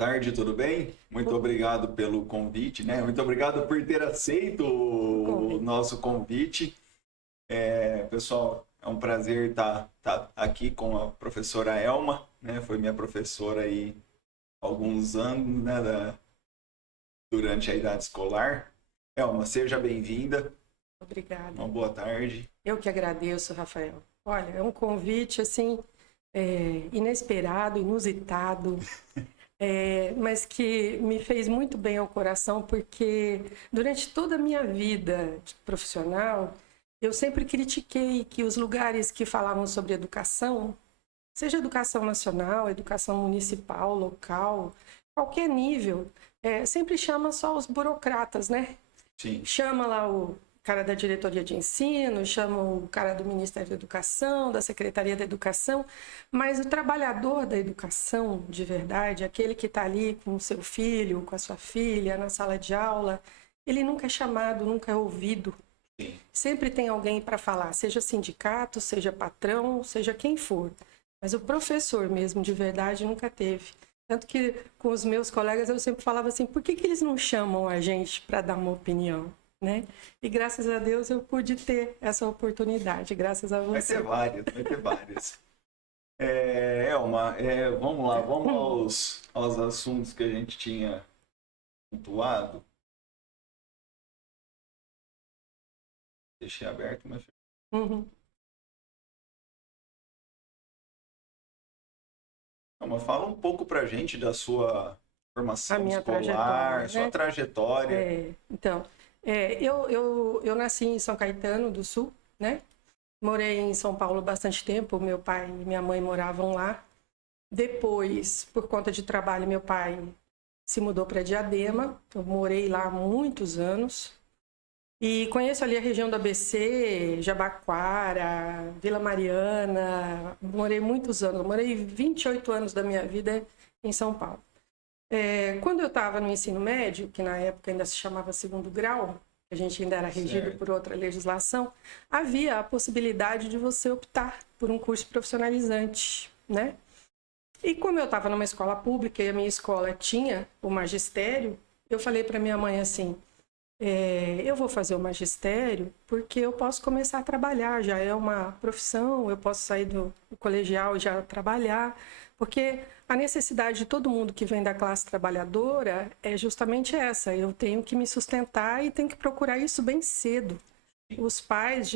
tarde, tudo bem? Muito obrigado pelo convite, né? Muito obrigado por ter aceito o nosso convite. Pessoal, é um prazer estar aqui com a professora Elma, né? Foi minha professora aí há alguns anos, né? Durante a idade escolar. Elma, seja bem-vinda. Obrigada. Uma boa tarde. Eu que agradeço, Rafael. Olha, é um convite assim inesperado, inusitado, mas que me fez muito bem ao coração, porque durante toda a minha vida profissional, eu sempre critiquei que os lugares que falavam sobre educação, seja educação nacional, educação municipal, local, qualquer nível, sempre chama só os burocratas, né? Sim. Chama lá o cara da diretoria de ensino, chama o cara do Ministério da Educação, da Secretaria da Educação, mas o trabalhador da educação, de verdade, aquele que está ali com o seu filho, com a sua filha, na sala de aula, ele nunca é chamado, nunca é ouvido. Sim. Sempre tem alguém para falar, seja sindicato, seja patrão, seja quem for. Mas o professor mesmo, de verdade, nunca teve. Tanto que com os meus colegas eu sempre falava assim, por que eles não chamam a gente para dar uma opinião? Né? E graças a Deus eu pude ter essa oportunidade, graças a você. Vai ter várias. Elma, vamos lá, vamos aos assuntos que a gente tinha pontuado. Deixei aberto, mas... Uhum. Elma, fala um pouco pra gente da sua formação trajetória, escolar, sua trajetória. Então, eu nasci em São Caetano do Sul, né? Morei em São Paulo bastante tempo, meu pai e minha mãe moravam lá. Depois, por conta de trabalho, meu pai se mudou para Diadema, eu morei lá há muitos anos. E conheço ali a região do ABC, Jabaquara, Vila Mariana, morei muitos anos, morei 28 anos da minha vida em São Paulo. Quando eu estava no ensino médio, que na época ainda se chamava segundo grau, a gente ainda era regido por outra legislação, havia a possibilidade de você optar por um curso profissionalizante, né? E como eu estava numa escola pública e a minha escola tinha o magistério, eu falei para minha mãe assim, eu vou fazer o magistério porque eu posso começar a trabalhar, já é uma profissão, eu posso sair do colegial e já trabalhar, porque a necessidade de todo mundo que vem da classe trabalhadora é justamente essa, eu tenho que me sustentar e tenho que procurar isso bem cedo. Muitos pais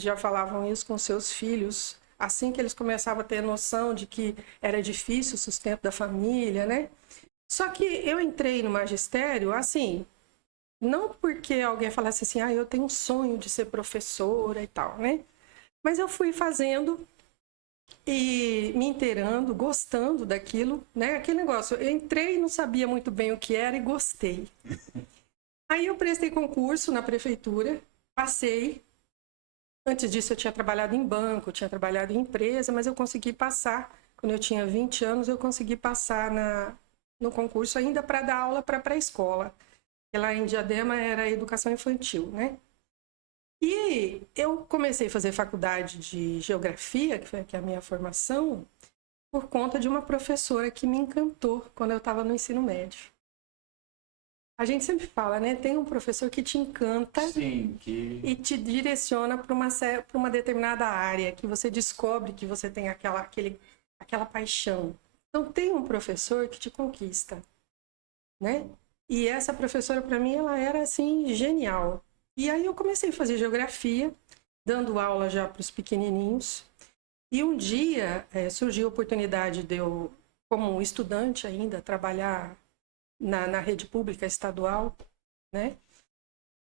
já falavam isso com seus filhos, assim que eles começavam a ter noção de que era difícil o sustento da família, né? Só que eu entrei no magistério, assim, não porque alguém falasse assim, eu tenho um sonho de ser professora e tal, né? Mas eu fui fazendo e me inteirando, gostando daquilo, né? Aquele negócio, eu entrei e não sabia muito bem o que era e gostei. Aí eu prestei concurso na prefeitura, passei. Antes disso eu tinha trabalhado em banco, tinha trabalhado em empresa, mas eu consegui passar. Quando eu tinha 20 anos, eu consegui passar no concurso ainda para dar aula para pré-escola. Lá em Diadema era educação infantil, né? E eu comecei a fazer faculdade de geografia, que é a minha formação, por conta de uma professora que me encantou quando eu estava no ensino médio. A gente sempre fala, né? Tem um professor que te encanta. Sim, e te direciona para uma determinada área, que você descobre que você tem aquela paixão. Então, tem um professor que te conquista, né? E essa professora, para mim, ela era, assim, genial. E aí eu comecei a fazer geografia, dando aula já para os pequenininhos. E um dia surgiu a oportunidade de eu, como estudante ainda, trabalhar na rede pública estadual, né?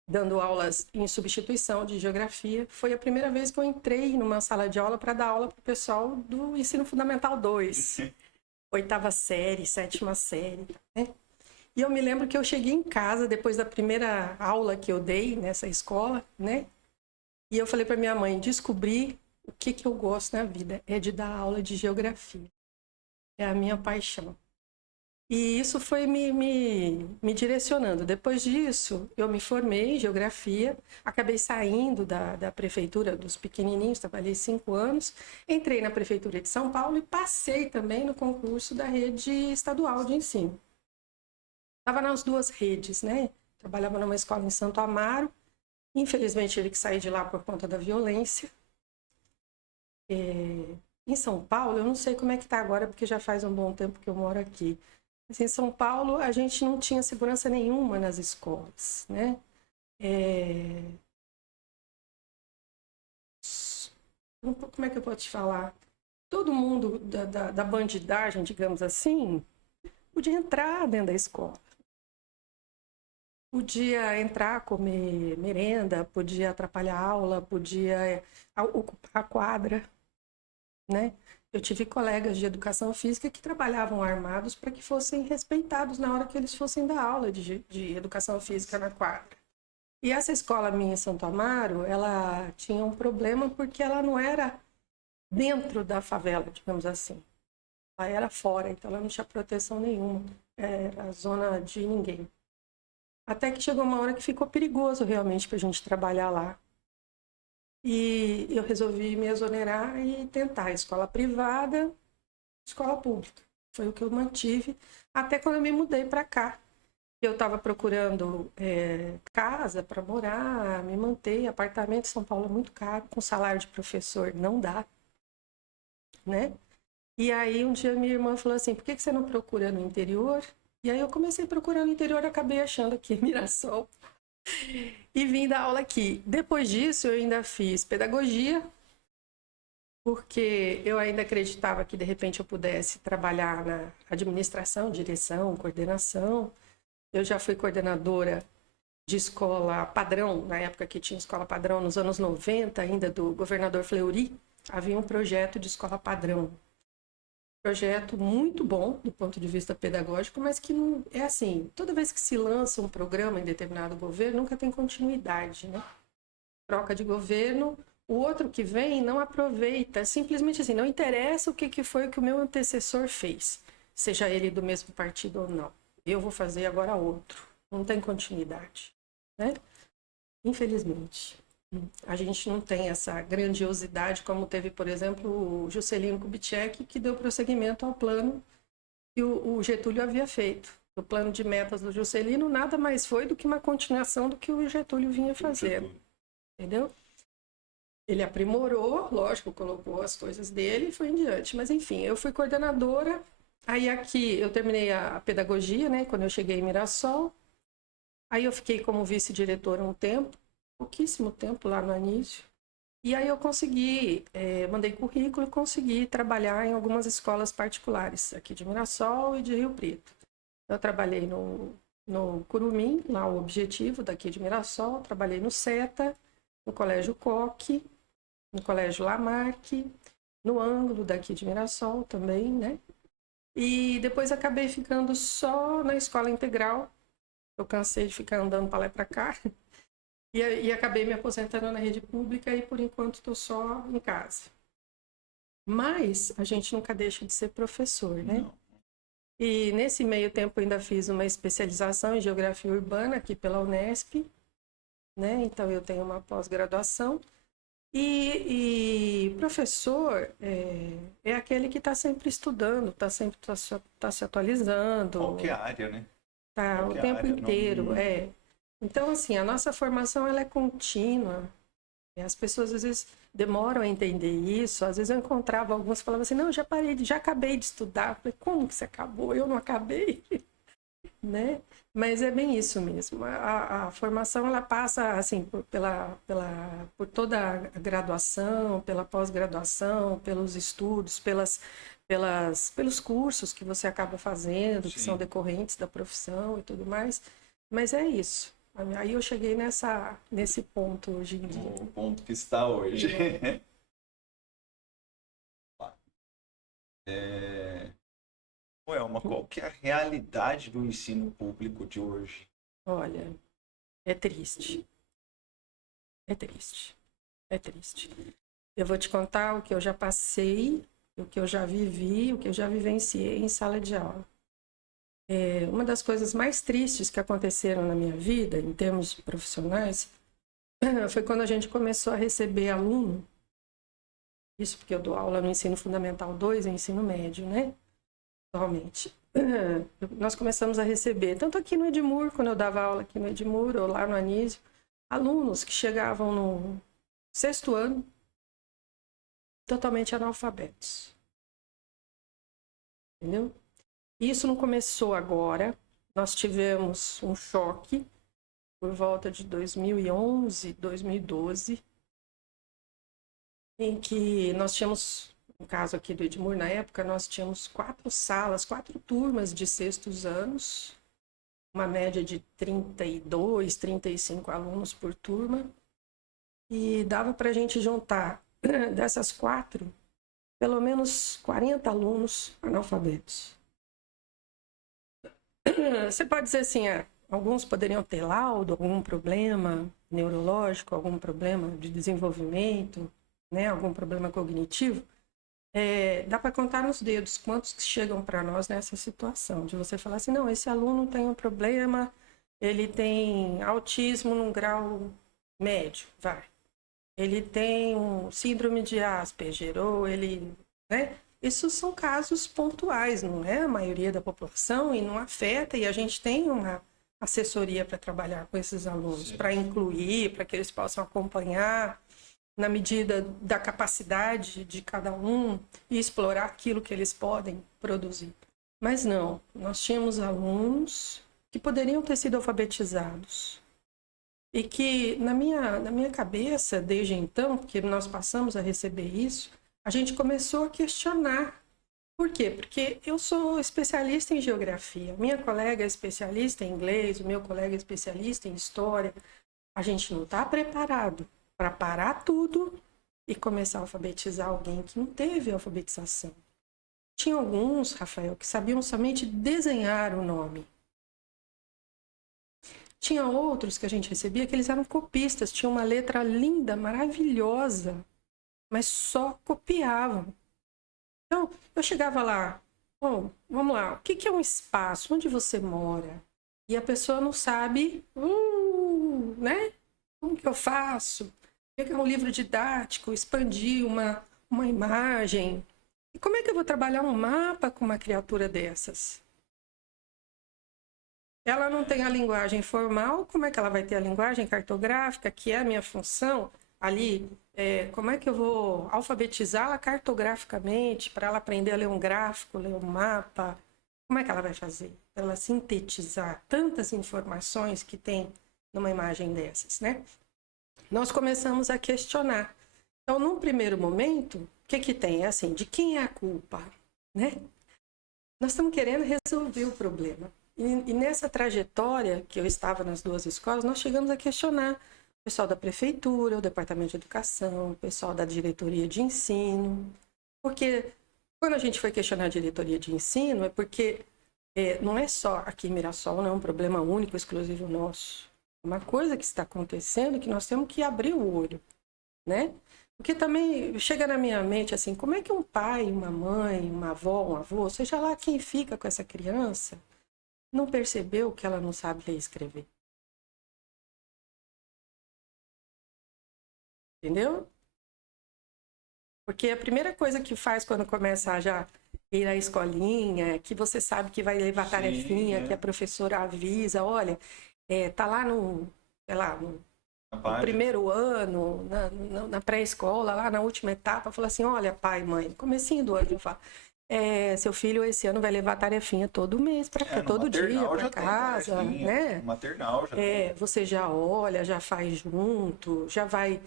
Dando aulas em substituição de geografia. Foi a primeira vez que eu entrei numa sala de aula para dar aula para o pessoal do Ensino Fundamental 2. 8ª série, 7ª série, né? E eu me lembro que eu cheguei em casa depois da primeira aula que eu dei nessa escola, né? E eu falei para minha mãe, descobri o que eu gosto na vida, é de dar aula de geografia. É a minha paixão. E isso foi me direcionando. Depois disso, eu me formei em geografia, acabei saindo da prefeitura dos pequenininhos, trabalhei 5 anos, entrei na prefeitura de São Paulo e passei também no concurso da rede estadual de ensino. Estava nas duas redes, né? Trabalhava numa escola em Santo Amaro, infelizmente tive que sair de lá por conta da violência. Em São Paulo, eu não sei como é que está agora, porque já faz um bom tempo que eu moro aqui. Mas em São Paulo, a gente não tinha segurança nenhuma nas escolas, né? Como é que eu vou te falar? Todo mundo da bandidagem, digamos assim, podia entrar dentro da escola. Podia entrar, comer merenda, podia atrapalhar a aula, podia ocupar a quadra, né? Eu tive colegas de educação física que trabalhavam armados para que fossem respeitados na hora que eles fossem dar aula de educação física na quadra. E essa escola minha em Santo Amaro, ela tinha um problema porque ela não era dentro da favela, digamos assim. Ela era fora, então ela não tinha proteção nenhuma. Era a zona de ninguém. Até que chegou uma hora que ficou perigoso realmente para a gente trabalhar lá. E eu resolvi me exonerar e tentar escola privada, escola pública. Foi o que eu mantive até quando eu me mudei para cá. Eu estava procurando casa para morar, me manter. Apartamento em São Paulo é muito caro, com salário de professor não dá, né? E aí um dia minha irmã falou assim, por que você não procura no interior? E aí eu comecei a procurar no interior, acabei achando aqui em Mirassol. E vim dar aula aqui. Depois disso, eu ainda fiz pedagogia, porque eu ainda acreditava que, de repente, eu pudesse trabalhar na administração, direção, coordenação. Eu já fui coordenadora de escola padrão, na época que tinha escola padrão, nos anos 90, ainda do governador Fleury, havia um projeto de escola padrão. Projeto muito bom do ponto de vista pedagógico, mas que não é assim, toda vez que se lança um programa em determinado governo, nunca tem continuidade, né? Troca de governo, o outro que vem não aproveita, simplesmente assim, não interessa o que foi que o meu antecessor fez, seja ele do mesmo partido ou não. Eu vou fazer agora outro. Não tem continuidade, né? Infelizmente. A gente não tem essa grandiosidade como teve, por exemplo, o Juscelino Kubitschek, que deu prosseguimento ao plano que o Getúlio havia feito. O plano de metas do Juscelino nada mais foi do que uma continuação do que o Getúlio vinha fazendo. Entendeu? Ele aprimorou, lógico, colocou as coisas dele e foi em diante. Mas, enfim, eu fui coordenadora. Aí aqui eu terminei a pedagogia, né, quando eu cheguei em Mirassol. Aí eu fiquei como vice-diretora um tempo, pouquíssimo tempo lá no Anísio. E aí eu consegui, mandei currículo e consegui trabalhar em algumas escolas particulares, aqui de Mirassol e de Rio Preto. Eu trabalhei no Curumim, lá o Objetivo, daqui de Mirassol. Trabalhei no SETA, no Colégio Coque, no Colégio Lamarck, no Ângulo, daqui de Mirassol também, né? E depois acabei ficando só na escola integral. Eu cansei de ficar andando para lá e para cá. E acabei me aposentando na rede pública e, por enquanto, estou só em casa. Mas a gente nunca deixa de ser professor, né? Não. E nesse meio tempo ainda fiz uma especialização em Geografia Urbana aqui pela Unesp, né? Então eu tenho uma pós-graduação. E professor é aquele que está sempre estudando, está sempre tá se atualizando. Qualquer área, né? Tá o tempo inteiro, não... Então, assim, a nossa formação ela é contínua. As pessoas às vezes demoram a entender isso. Às vezes eu encontrava alguns que falavam assim, não, já acabei de estudar. Eu falei, como que você acabou? Eu não acabei, né? Mas é bem isso mesmo. A formação ela passa assim por toda a graduação, pela pós-graduação, pelos estudos, pelos cursos que você acaba fazendo, que são decorrentes da profissão e tudo mais. Mas é isso. Aí eu cheguei nesse ponto hoje em dia. O ponto que está hoje. Elma, qual que é a realidade do ensino público de hoje? Olha, é triste. É triste. É triste. Eu vou te contar o que eu já passei, o que eu já vivi, o que eu já vivenciei em sala de aula. Uma das coisas mais tristes que aconteceram na minha vida, em termos profissionais, foi quando a gente começou a receber aluno, isso porque eu dou aula no ensino fundamental 2 e ensino médio, né? Atualmente. Nós começamos a receber, tanto aqui no Edmur, quando eu dava aula aqui no Edmur, ou lá no Anísio, alunos que chegavam no 6º ano, totalmente analfabetos. Entendeu? Isso não começou agora. Nós tivemos um choque por volta de 2011, 2012, em que nós tínhamos, no caso aqui do Edmur, na época, nós tínhamos 4 salas, 4 turmas de 6º anos, uma média de 32, 35 alunos por turma, e dava para a gente juntar dessas 4, pelo menos 40 alunos analfabetos. Você pode dizer assim, alguns poderiam ter laudo, algum problema neurológico, algum problema de desenvolvimento, né, algum problema cognitivo. Dá para contar nos dedos quantos que chegam para nós nessa situação, de você falar assim, não, esse aluno tem um problema, ele tem autismo num grau médio, vai. Ele tem um síndrome de Asperger, ou ele, né? Isso são casos pontuais, não é a maioria da população e não afeta, e a gente tem uma assessoria para trabalhar com esses alunos, para incluir, para que eles possam acompanhar na medida da capacidade de cada um e explorar aquilo que eles podem produzir. Mas não, nós tínhamos alunos que poderiam ter sido alfabetizados e que, na minha cabeça, desde então, porque nós passamos a receber isso, a gente começou a questionar. Por quê? Porque eu sou especialista em geografia, minha colega é especialista em inglês, o meu colega é especialista em história. A gente não está preparado para parar tudo e começar a alfabetizar alguém que não teve alfabetização. Tinha alguns, Rafael, que sabiam somente desenhar o nome. Tinha outros que a gente recebia que eles eram copistas, tinham uma letra linda, maravilhosa, mas só copiavam. Então, eu chegava lá, bom, vamos lá, o que é um espaço? Onde você mora? E a pessoa não sabe, né? Como que eu faço? Pegar um livro didático, expandir uma imagem. E como é que eu vou trabalhar um mapa com uma criatura dessas? Ela não tem a linguagem formal, como é que ela vai ter a linguagem cartográfica, que é a minha função ali? Como é que eu vou alfabetizá-la cartograficamente para ela aprender a ler um gráfico, ler um mapa? Como é que ela vai fazer? Ela sintetizar tantas informações que tem numa imagem dessas, né? Nós começamos a questionar. Então, num primeiro momento, o que tem? É assim, de quem é a culpa, né? Nós estamos querendo resolver o problema. E nessa trajetória que eu estava nas 2 escolas, nós chegamos a questionar o pessoal da prefeitura, o departamento de educação, o pessoal da diretoria de ensino. Porque quando a gente foi questionar a diretoria de ensino, é porque não é só aqui em Mirassol, não é um problema único, exclusivo nosso. É uma coisa que está acontecendo que nós temos que abrir o olho, né? Porque também chega na minha mente assim, como é que um pai, uma mãe, uma avó, um avô, seja lá quem fica com essa criança, não percebeu que ela não sabe ler e escrever? Entendeu? Porque a primeira coisa que faz quando começa a já ir à escolinha, que você sabe que vai levar tarefinha, que a professora avisa, olha, tá lá no, sei lá, no primeiro ano, na pré-escola, lá na última etapa, fala assim, olha, pai, mãe, comecinho do ano, eu falo, seu filho esse ano vai levar tarefinha todo mês, todo dia para casa, né? Maternal já tem. Você já olha, já faz junto, já vai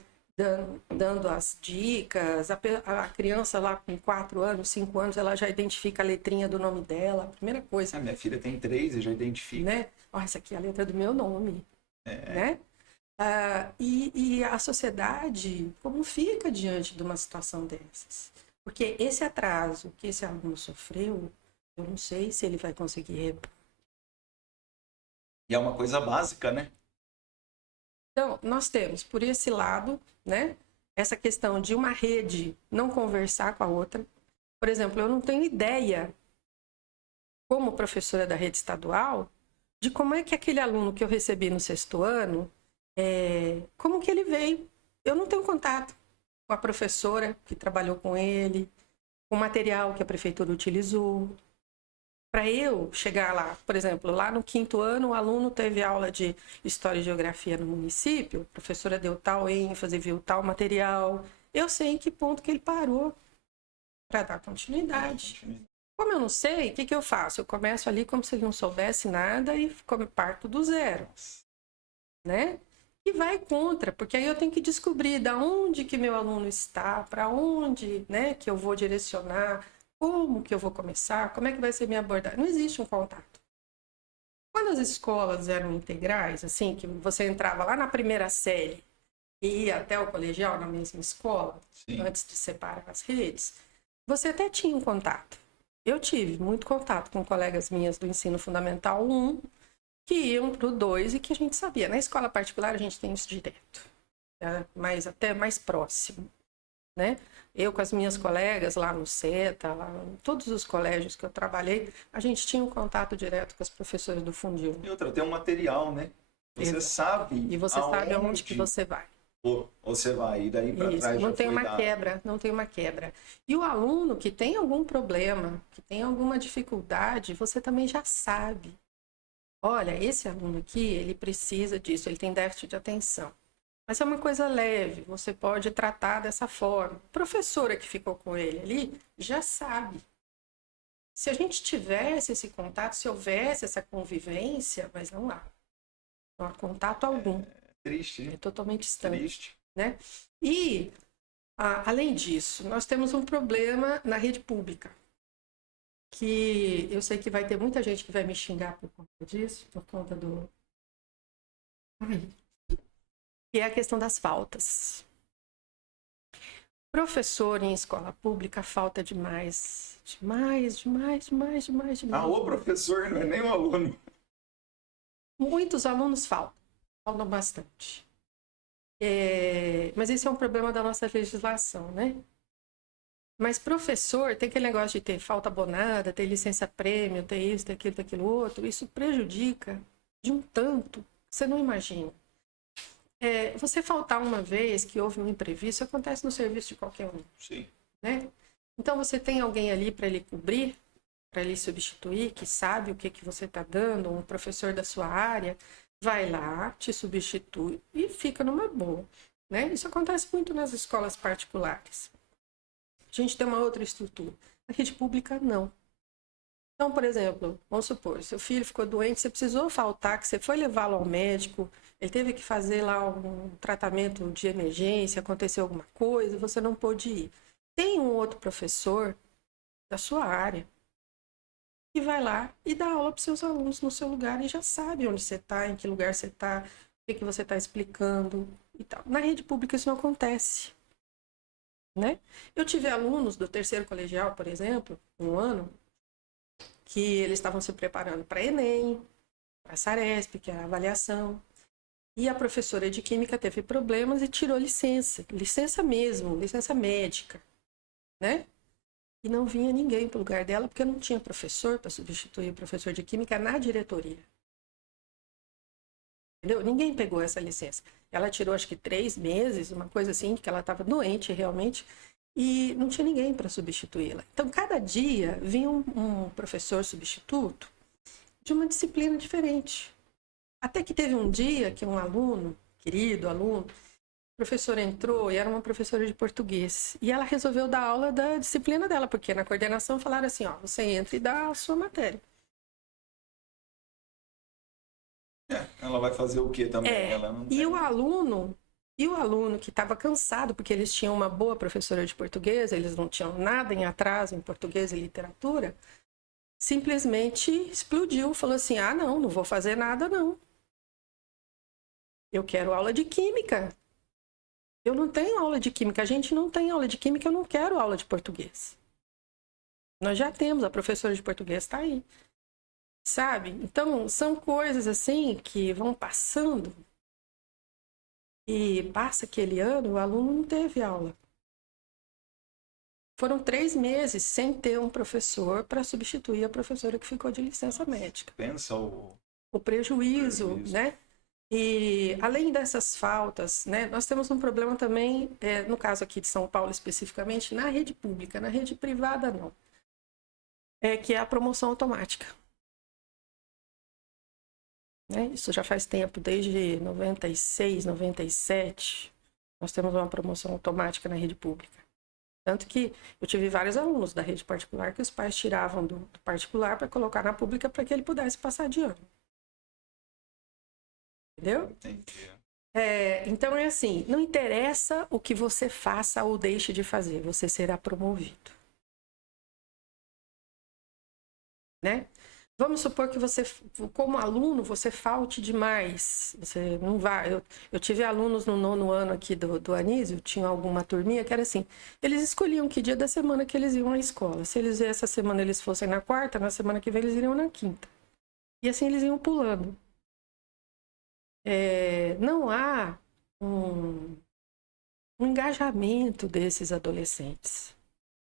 dando as dicas. A criança lá com 4 anos, 5 anos, ela já identifica a letrinha do nome dela, a primeira coisa. Minha filha tem 3 e já identifica. Né? Essa aqui é a letra do meu nome, né? E a sociedade, como fica diante de uma situação dessas? Porque esse atraso que esse aluno sofreu, eu não sei se ele vai conseguir repor. E é uma coisa básica, né? Então, nós temos, por esse lado, né, essa questão de uma rede não conversar com a outra. Por exemplo, eu não tenho ideia como professora da rede estadual, de como é que aquele aluno que eu recebi no 6º ano, como que ele veio. Eu não tenho contato com a professora que trabalhou com ele, com o material que a prefeitura utilizou. Para eu chegar lá, por exemplo, lá no 5º ano, o aluno teve aula de História e Geografia no município, a professora deu tal ênfase, viu tal material. Eu sei em que ponto que ele parou para dar continuidade. Como eu não sei, o que eu faço? Eu começo ali como se ele não soubesse nada e parto do zero, né? E vai contra, porque aí eu tenho que descobrir da onde que meu aluno está, para onde, né, que eu vou direcionar, como que eu vou começar, como é que vai ser minha abordagem. Não existe um contato. Quando as escolas eram integrais, assim, que você entrava lá na primeira série e ia até o colegial na mesma escola, Sim. Antes de separar as redes, você até tinha um contato. Eu tive muito contato com colegas minhas do ensino fundamental 1, que iam para o 2 e que a gente sabia. Na escola particular a gente tem isso direto, mas até mais próximo, né? Eu com as minhas colegas lá no CETA, lá, em todos os colégios que eu trabalhei, a gente tinha um contato direto com as professoras do Fundil. E outra, tem um material, né? Você Exato. sabe e você sabe aonde que você vai. Você vai, e daí para trás não já tem foi uma dado. quebra, não tem uma quebra. E o aluno que tem algum problema, que tem alguma dificuldade, você também já sabe. Olha, esse aluno aqui, ele precisa disso, ele tem déficit de atenção. Mas é uma coisa leve, você pode tratar dessa forma. A professora que ficou com ele ali já sabe. Se a gente tivesse esse contato, se houvesse essa convivência, mas não há. Não há contato algum. Triste, né? É totalmente distante. Triste. Né? E, além disso, nós temos um problema na rede pública, que eu sei que vai ter muita gente que vai me xingar por conta disso, por conta do... que é a questão das faltas. Professor em escola pública falta demais. Demais. O professor não é nem um aluno. Muitos alunos faltam bastante. Mas esse é um problema da nossa legislação, né? Mas professor, tem aquele negócio de ter falta abonada, ter licença-prêmio, ter isso, ter aquilo, ter aquilo outro. Isso prejudica de um tanto, você não imagina. Você faltar uma vez que houve um imprevisto, acontece no serviço de qualquer um. Sim. Né? Então você tem alguém ali para ele cobrir, para ele substituir, que sabe o que você está dando, um professor da sua área, vai lá, te substitui e fica numa boa. Né? Isso acontece muito nas escolas particulares. A gente tem uma outra estrutura. Na rede pública, não. Então, por exemplo, vamos supor, seu filho ficou doente, você precisou faltar, que você foi levá-lo ao médico, ele teve que fazer lá um tratamento de emergência, aconteceu alguma coisa, você não pôde ir. Tem um outro professor da sua área que vai lá e dá aula para os seus alunos no seu lugar e já sabe onde você está, em que lugar você está, o que você está explicando e tal. Na rede pública isso não acontece. Né? Eu tive alunos do 3º colegial, por exemplo, um ano, que eles estavam se preparando para Enem, para a Saresp, que é a avaliação. E a professora de Química teve problemas e tirou licença mesmo, licença médica, né? E não vinha ninguém para o lugar dela, porque não tinha professor para substituir o professor de Química na diretoria. Entendeu? Ninguém pegou essa licença. Ela tirou, acho que 3 meses, uma coisa assim, que ela estava doente realmente, e não tinha ninguém para substituí-la. Então, cada dia vinha um professor substituto de uma disciplina diferente. Até que teve um dia que um aluno, querido aluno, o professor entrou e era uma professora de português. E ela resolveu dar aula da disciplina dela, porque na coordenação falaram assim, ó, você entra e dá a sua matéria. Ela vai fazer o quê também? Ela não tem... o aluno que estava cansado, porque eles tinham uma boa professora de português, eles não tinham nada em atraso em português e literatura, simplesmente explodiu, falou assim, não vou fazer nada não. Eu quero aula de química. Eu não tenho aula de química, a gente não tem aula de química, eu não quero aula de português. Nós já temos, a professora de português está aí. Sabe? Então, são coisas assim que vão passando e passa aquele ano, o aluno não teve aula. foram 3 meses sem ter um professor para substituir a professora que ficou de licença médica. Pensa o prejuízo, né? E além dessas faltas, né, nós temos um problema também, no caso aqui de São Paulo especificamente, na rede pública, na rede privada não, que é a promoção automática. Né? Isso já faz tempo, desde 96, 97, nós temos uma promoção automática na rede pública. Tanto que eu tive vários alunos da rede particular que os pais tiravam do particular para colocar na pública para que ele pudesse passar de ano. Entendeu? Entendi. Então é assim, não interessa o que você faça ou deixe de fazer, você será promovido. Né? Vamos supor que você, como aluno, você falte demais. Você não vai. Eu tive alunos no 9º ano aqui do Anísio, tinha alguma turminha que era assim, eles escolhiam que dia da semana que eles iam à escola. Se eles essa semana eles fossem na quarta, na semana que vem eles iriam na quinta. E assim eles iam pulando. Não há um engajamento desses adolescentes.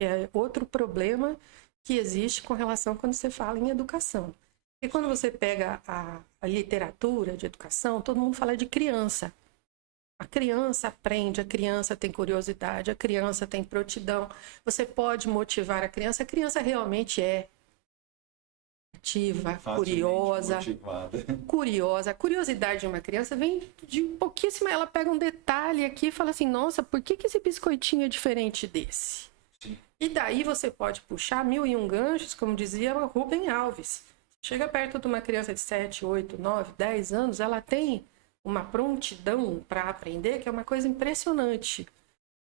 É outro problema que existe com relação quando você fala em educação. E quando você pega a literatura de educação, todo mundo fala de criança. A criança aprende, a criança tem curiosidade, a criança tem prontidão. Você pode motivar a criança realmente é ativa, curiosa. A curiosidade de uma criança vem de pouquíssima. Ela pega um detalhe aqui e fala assim, nossa, por que esse biscoitinho é diferente desse? Sim. E daí você pode puxar 1001 ganchos, como dizia Rubem Alves. Chega perto de uma criança de 7, 8, 9, 10 anos, ela tem uma prontidão para aprender que é uma coisa impressionante.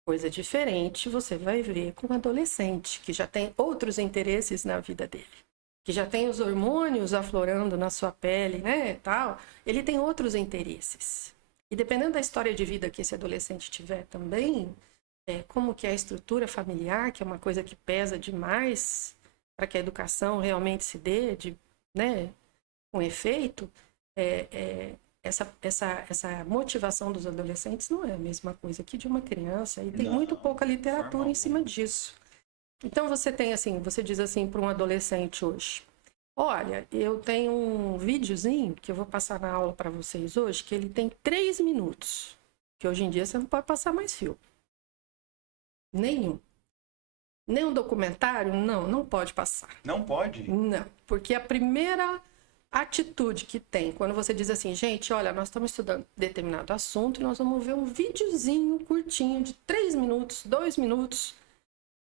Coisa diferente você vai ver com um adolescente que já tem outros interesses na vida dele. Que já tem os hormônios aflorando na sua pele, né, tal, ele tem outros interesses. E dependendo da história de vida que esse adolescente tiver também, como que é a estrutura familiar, que é uma coisa que pesa demais para que a educação realmente se dê, né, com efeito, essa motivação dos adolescentes não é a mesma coisa que de uma criança, e tem muito pouca literatura em cima disso. Então você tem assim, você diz assim para um adolescente hoje, olha, eu tenho um videozinho que eu vou passar na aula para vocês hoje, que ele tem 3 minutos, que hoje em dia você não pode passar mais fio. Nenhum documentário, não pode passar. Não pode? Não, porque a primeira atitude que tem, quando você diz assim, gente, olha, nós estamos estudando determinado assunto e nós vamos ver um videozinho curtinho de 3 minutos, 2 minutos,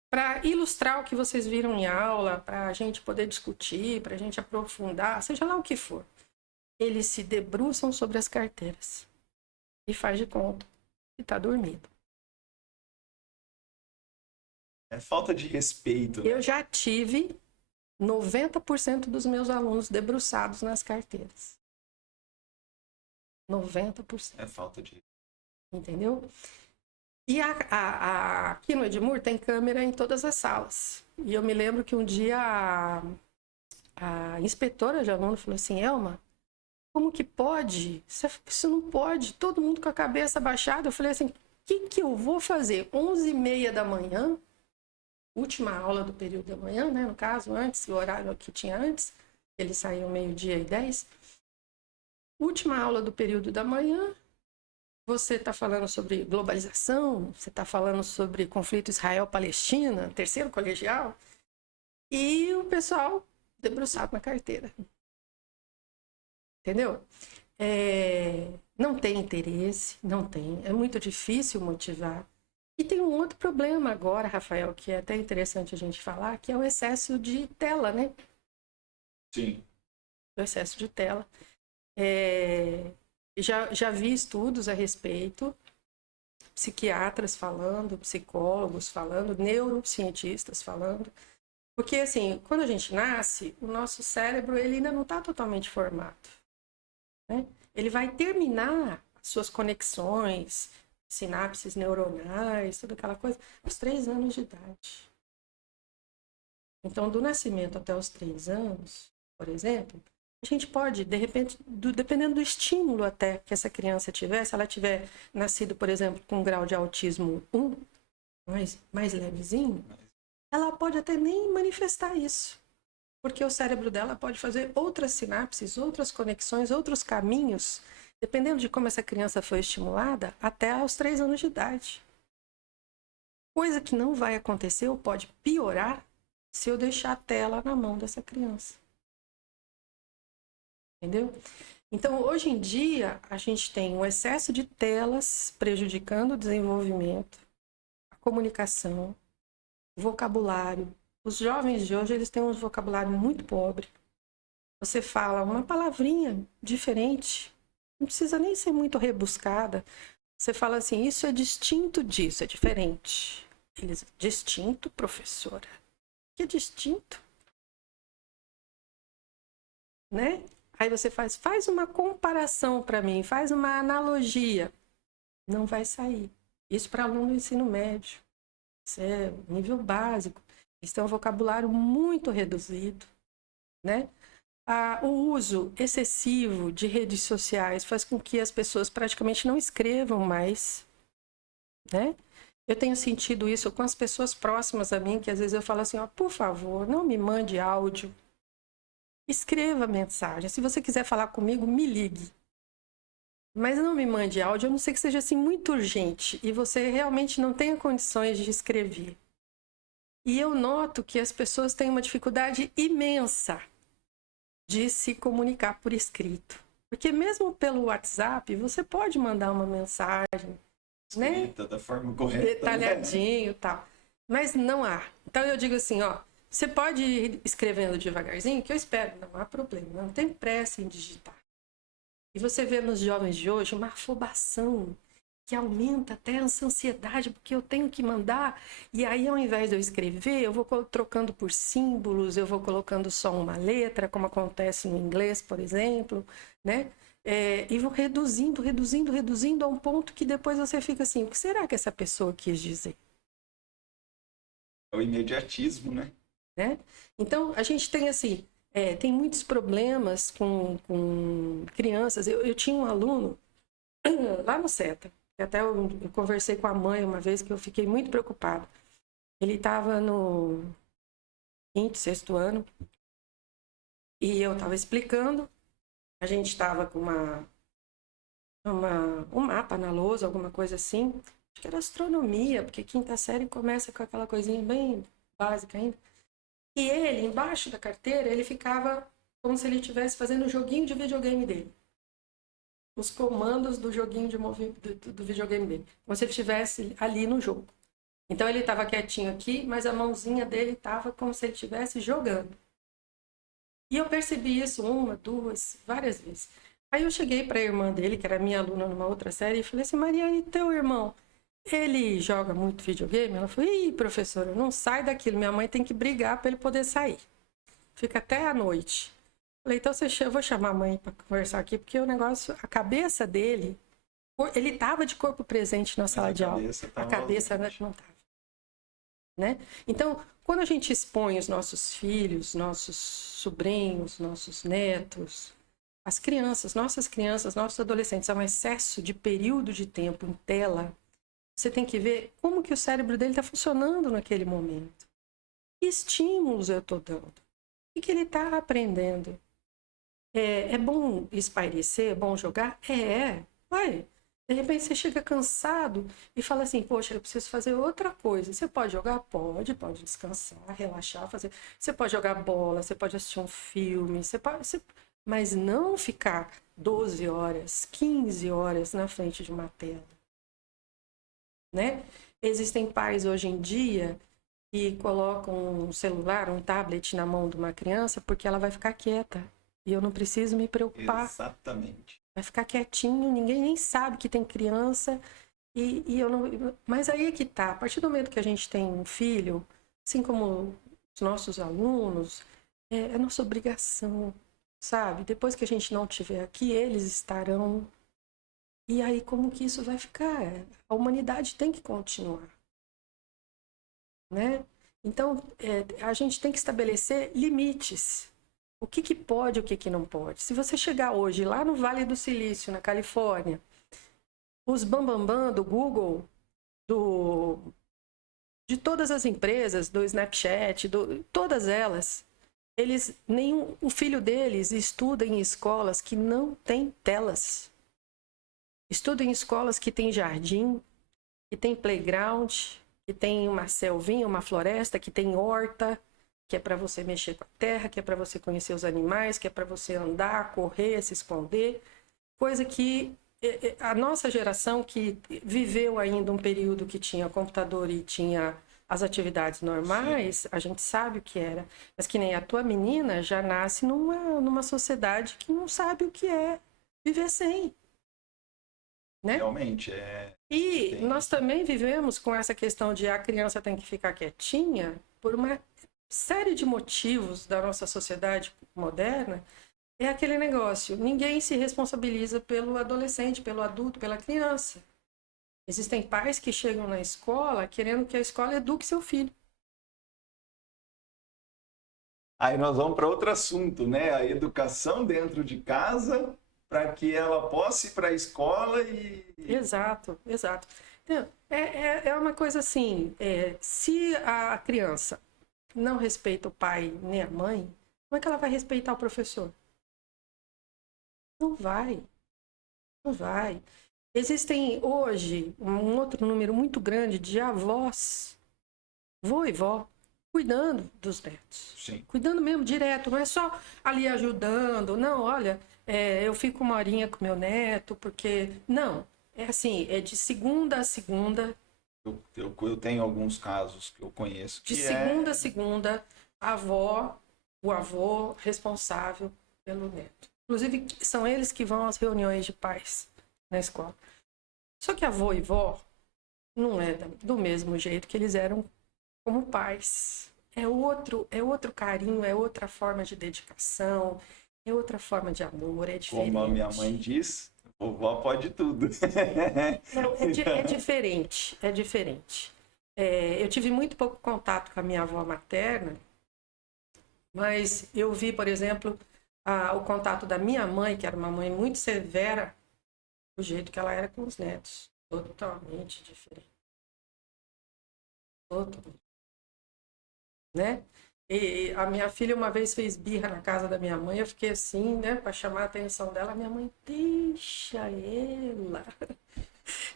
para ilustrar o que vocês viram em aula, para a gente poder discutir, para a gente aprofundar, seja lá o que for. Eles se debruçam sobre as carteiras e faz de conta que está dormindo. É falta de respeito. Né? Eu já tive 90% dos meus alunos debruçados nas carteiras. 90%. É falta de... Entendeu? E aqui no Edmur tem câmera em todas as salas. E eu me lembro que um dia a inspetora de aluno falou assim, Elma, como que pode? Isso não pode, todo mundo com a cabeça baixada. Eu falei assim, o que eu vou fazer? 11h30 da manhã, última aula do período da manhã, né? No caso, antes, o horário que tinha antes, eles saíam 12h10. Última aula do período da manhã, você está falando sobre globalização, você está falando sobre conflito Israel-Palestina, 3º colegial, e o pessoal debruçado na carteira. Entendeu? Não tem interesse, não tem. É muito difícil motivar. E tem um outro problema agora, Rafael, que é até interessante a gente falar, que é o excesso de tela, né? Sim. O excesso de tela. Já vi estudos a respeito, psiquiatras falando, psicólogos falando, neurocientistas falando, porque assim, quando a gente nasce, o nosso cérebro ele ainda não está totalmente formado, né? Ele vai terminar suas conexões, sinapses neuronais, toda aquela coisa, aos 3 anos de idade. Então, do nascimento até os 3 anos, por exemplo, a gente pode, de repente, dependendo do estímulo até que essa criança tiver, se ela tiver nascido, por exemplo, com um grau de autismo 1, mais levezinho, ela pode até nem manifestar isso, porque o cérebro dela pode fazer outras sinapses, outras conexões, outros caminhos, dependendo de como essa criança foi estimulada, até aos 3 anos de idade. Coisa que não vai acontecer ou pode piorar se eu deixar a tela na mão dessa criança. Entendeu? Então, hoje em dia, a gente tem um excesso de telas prejudicando o desenvolvimento, a comunicação, o vocabulário. Os jovens de hoje, eles têm um vocabulário muito pobre. Você fala uma palavrinha diferente, não precisa nem ser muito rebuscada. Você fala assim, isso é distinto disso, é diferente. Eles, distinto, professora? Que é distinto? Né? Aí você faz uma comparação para mim, faz uma analogia. Não vai sair. Isso para aluno do ensino médio. Isso é nível básico. Eles têm um vocabulário muito reduzido, né? O uso excessivo de redes sociais faz com que as pessoas praticamente não escrevam mais, né? Eu tenho sentido isso com as pessoas próximas a mim, que às vezes eu falo assim, ó, por favor, não me mande áudio. Escreva mensagem. Se você quiser falar comigo, me ligue. Mas não me mande áudio, a não ser que seja assim muito urgente e você realmente não tenha condições de escrever. E eu noto que as pessoas têm uma dificuldade imensa de se comunicar por escrito. Porque mesmo pelo WhatsApp, você pode mandar uma mensagem, escrita, né? Da forma correta. Detalhadinho e tal. Mas não há. Então eu digo assim, ó, você pode ir escrevendo devagarzinho, que eu espero, não há problema, não tem pressa em digitar. E você vê nos jovens de hoje uma afobação que aumenta até essa ansiedade, porque eu tenho que mandar, e aí ao invés de eu escrever, eu vou trocando por símbolos, eu vou colocando só uma letra, como acontece no inglês, por exemplo, né? E vou reduzindo a um ponto que depois você fica assim, o que será que essa pessoa quis dizer? É o imediatismo, né? Então, a gente tem assim, tem muitos problemas com crianças. Eu tinha um aluno lá no CETA, que até eu conversei com a mãe uma vez, que eu fiquei muito preocupada. Ele estava no 5º, 6º ano, e eu estava explicando, a gente estava com um mapa na lousa, alguma coisa assim, acho que era astronomia, porque 5ª série começa com aquela coisinha bem básica ainda. E ele, embaixo da carteira, ele ficava como se ele estivesse fazendo o joguinho de videogame dele. Os comandos do joguinho do videogame dele. Como se ele estivesse ali no jogo. Então ele estava quietinho aqui, mas a mãozinha dele estava como se ele estivesse jogando. E eu percebi isso 1, 2, várias vezes. Aí eu cheguei para a irmã dele, que era minha aluna numa outra série, e falei assim, Mariana, e teu irmão? Ele joga muito videogame? Ela falou, ih, professora, não sai daquilo. Minha mãe tem que brigar para ele poder sair. Fica até a noite. Falei, então eu vou chamar a mãe para conversar aqui, porque o negócio, a cabeça dele, ele estava de corpo presente na sala de aula. A cabeça não estava. Né? Então, quando a gente expõe os nossos filhos, nossos sobrinhos, nossos netos, as crianças, nossos adolescentes, a um excesso de período de tempo em tela, você tem que ver como que o cérebro dele está funcionando naquele momento. Que estímulos eu estou dando? O que ele está aprendendo? É bom espairecer? É bom jogar? Vai. De repente você chega cansado e fala assim, poxa, eu preciso fazer outra coisa. Você pode jogar? Pode descansar, relaxar, fazer. Você pode jogar bola, você pode assistir um filme, mas não ficar 12 horas, 15 horas na frente de uma tela. Né? Existem pais hoje em dia que colocam um celular, um tablet na mão de uma criança porque ela vai ficar quieta. E eu não preciso me preocupar. Exatamente. Vai ficar quietinho, ninguém nem sabe que tem criança. E eu não. Mas aí é que tá. A partir do momento que a gente tem um filho, assim como os nossos alunos, é nossa obrigação, sabe? Depois que a gente não estiver aqui, eles estarão. E aí, como que isso vai ficar? A humanidade tem que continuar. Né? Então, a gente tem que estabelecer limites. O que pode e o que não pode. Se você chegar hoje lá no Vale do Silício, na Califórnia, os bambambam do Google, do de todas as empresas, do Snapchat, todas elas, o filho deles estuda em escolas que não têm telas. Estuda em escolas que tem jardim, que tem playground, que tem uma selvinha, uma floresta, que tem horta, que é para você mexer com a terra, que é para você conhecer os animais, que é para você andar, correr, se esconder. Coisa que a nossa geração, que viveu ainda um período que tinha computador e tinha as atividades normais, sim, a gente sabe o que era. Mas que nem a tua menina já nasce numa sociedade que não sabe o que é viver sem. Né? Realmente, E nós também vivemos com essa questão de a criança tem que ficar quietinha por uma série de motivos da nossa sociedade moderna. É aquele negócio, ninguém se responsabiliza pelo adolescente, pelo adulto, pela criança. Existem pais que chegam na escola querendo que a escola eduque seu filho. Aí nós vamos para outro assunto, né? A educação dentro de casa, para que ela possa ir para a escola e... Exato, exato. Então, é uma coisa assim, se a criança não respeita o pai nem a mãe, como é que ela vai respeitar o professor? Não vai. Não vai. Existem hoje um outro número muito grande de avós, vô e vó, cuidando dos netos. Sim. Cuidando mesmo, direto. Não é só ali ajudando. Não, olha, eu fico uma horinha com meu neto, porque... Não, é assim, é de segunda a segunda. Eu tenho alguns casos que eu conheço. De segunda a segunda, a avó, o avô responsável pelo neto. Inclusive, são eles que vão às reuniões de pais na escola. Só que avô e vó não é do mesmo jeito que eles eram como pais. É outro carinho, é outra forma de dedicação, é outra forma de amor, é diferente. Como a minha mãe diz, vovó pode tudo. Não, é diferente, é diferente. Eu tive muito pouco contato com a minha avó materna, mas eu vi, por exemplo, o contato da minha mãe, que era uma mãe muito severa, o jeito que ela era com os netos. Totalmente diferente. Totalmente. Né? E a minha filha uma vez fez birra na casa da minha mãe, eu fiquei assim, né, para chamar a atenção dela, minha mãe, deixa ela,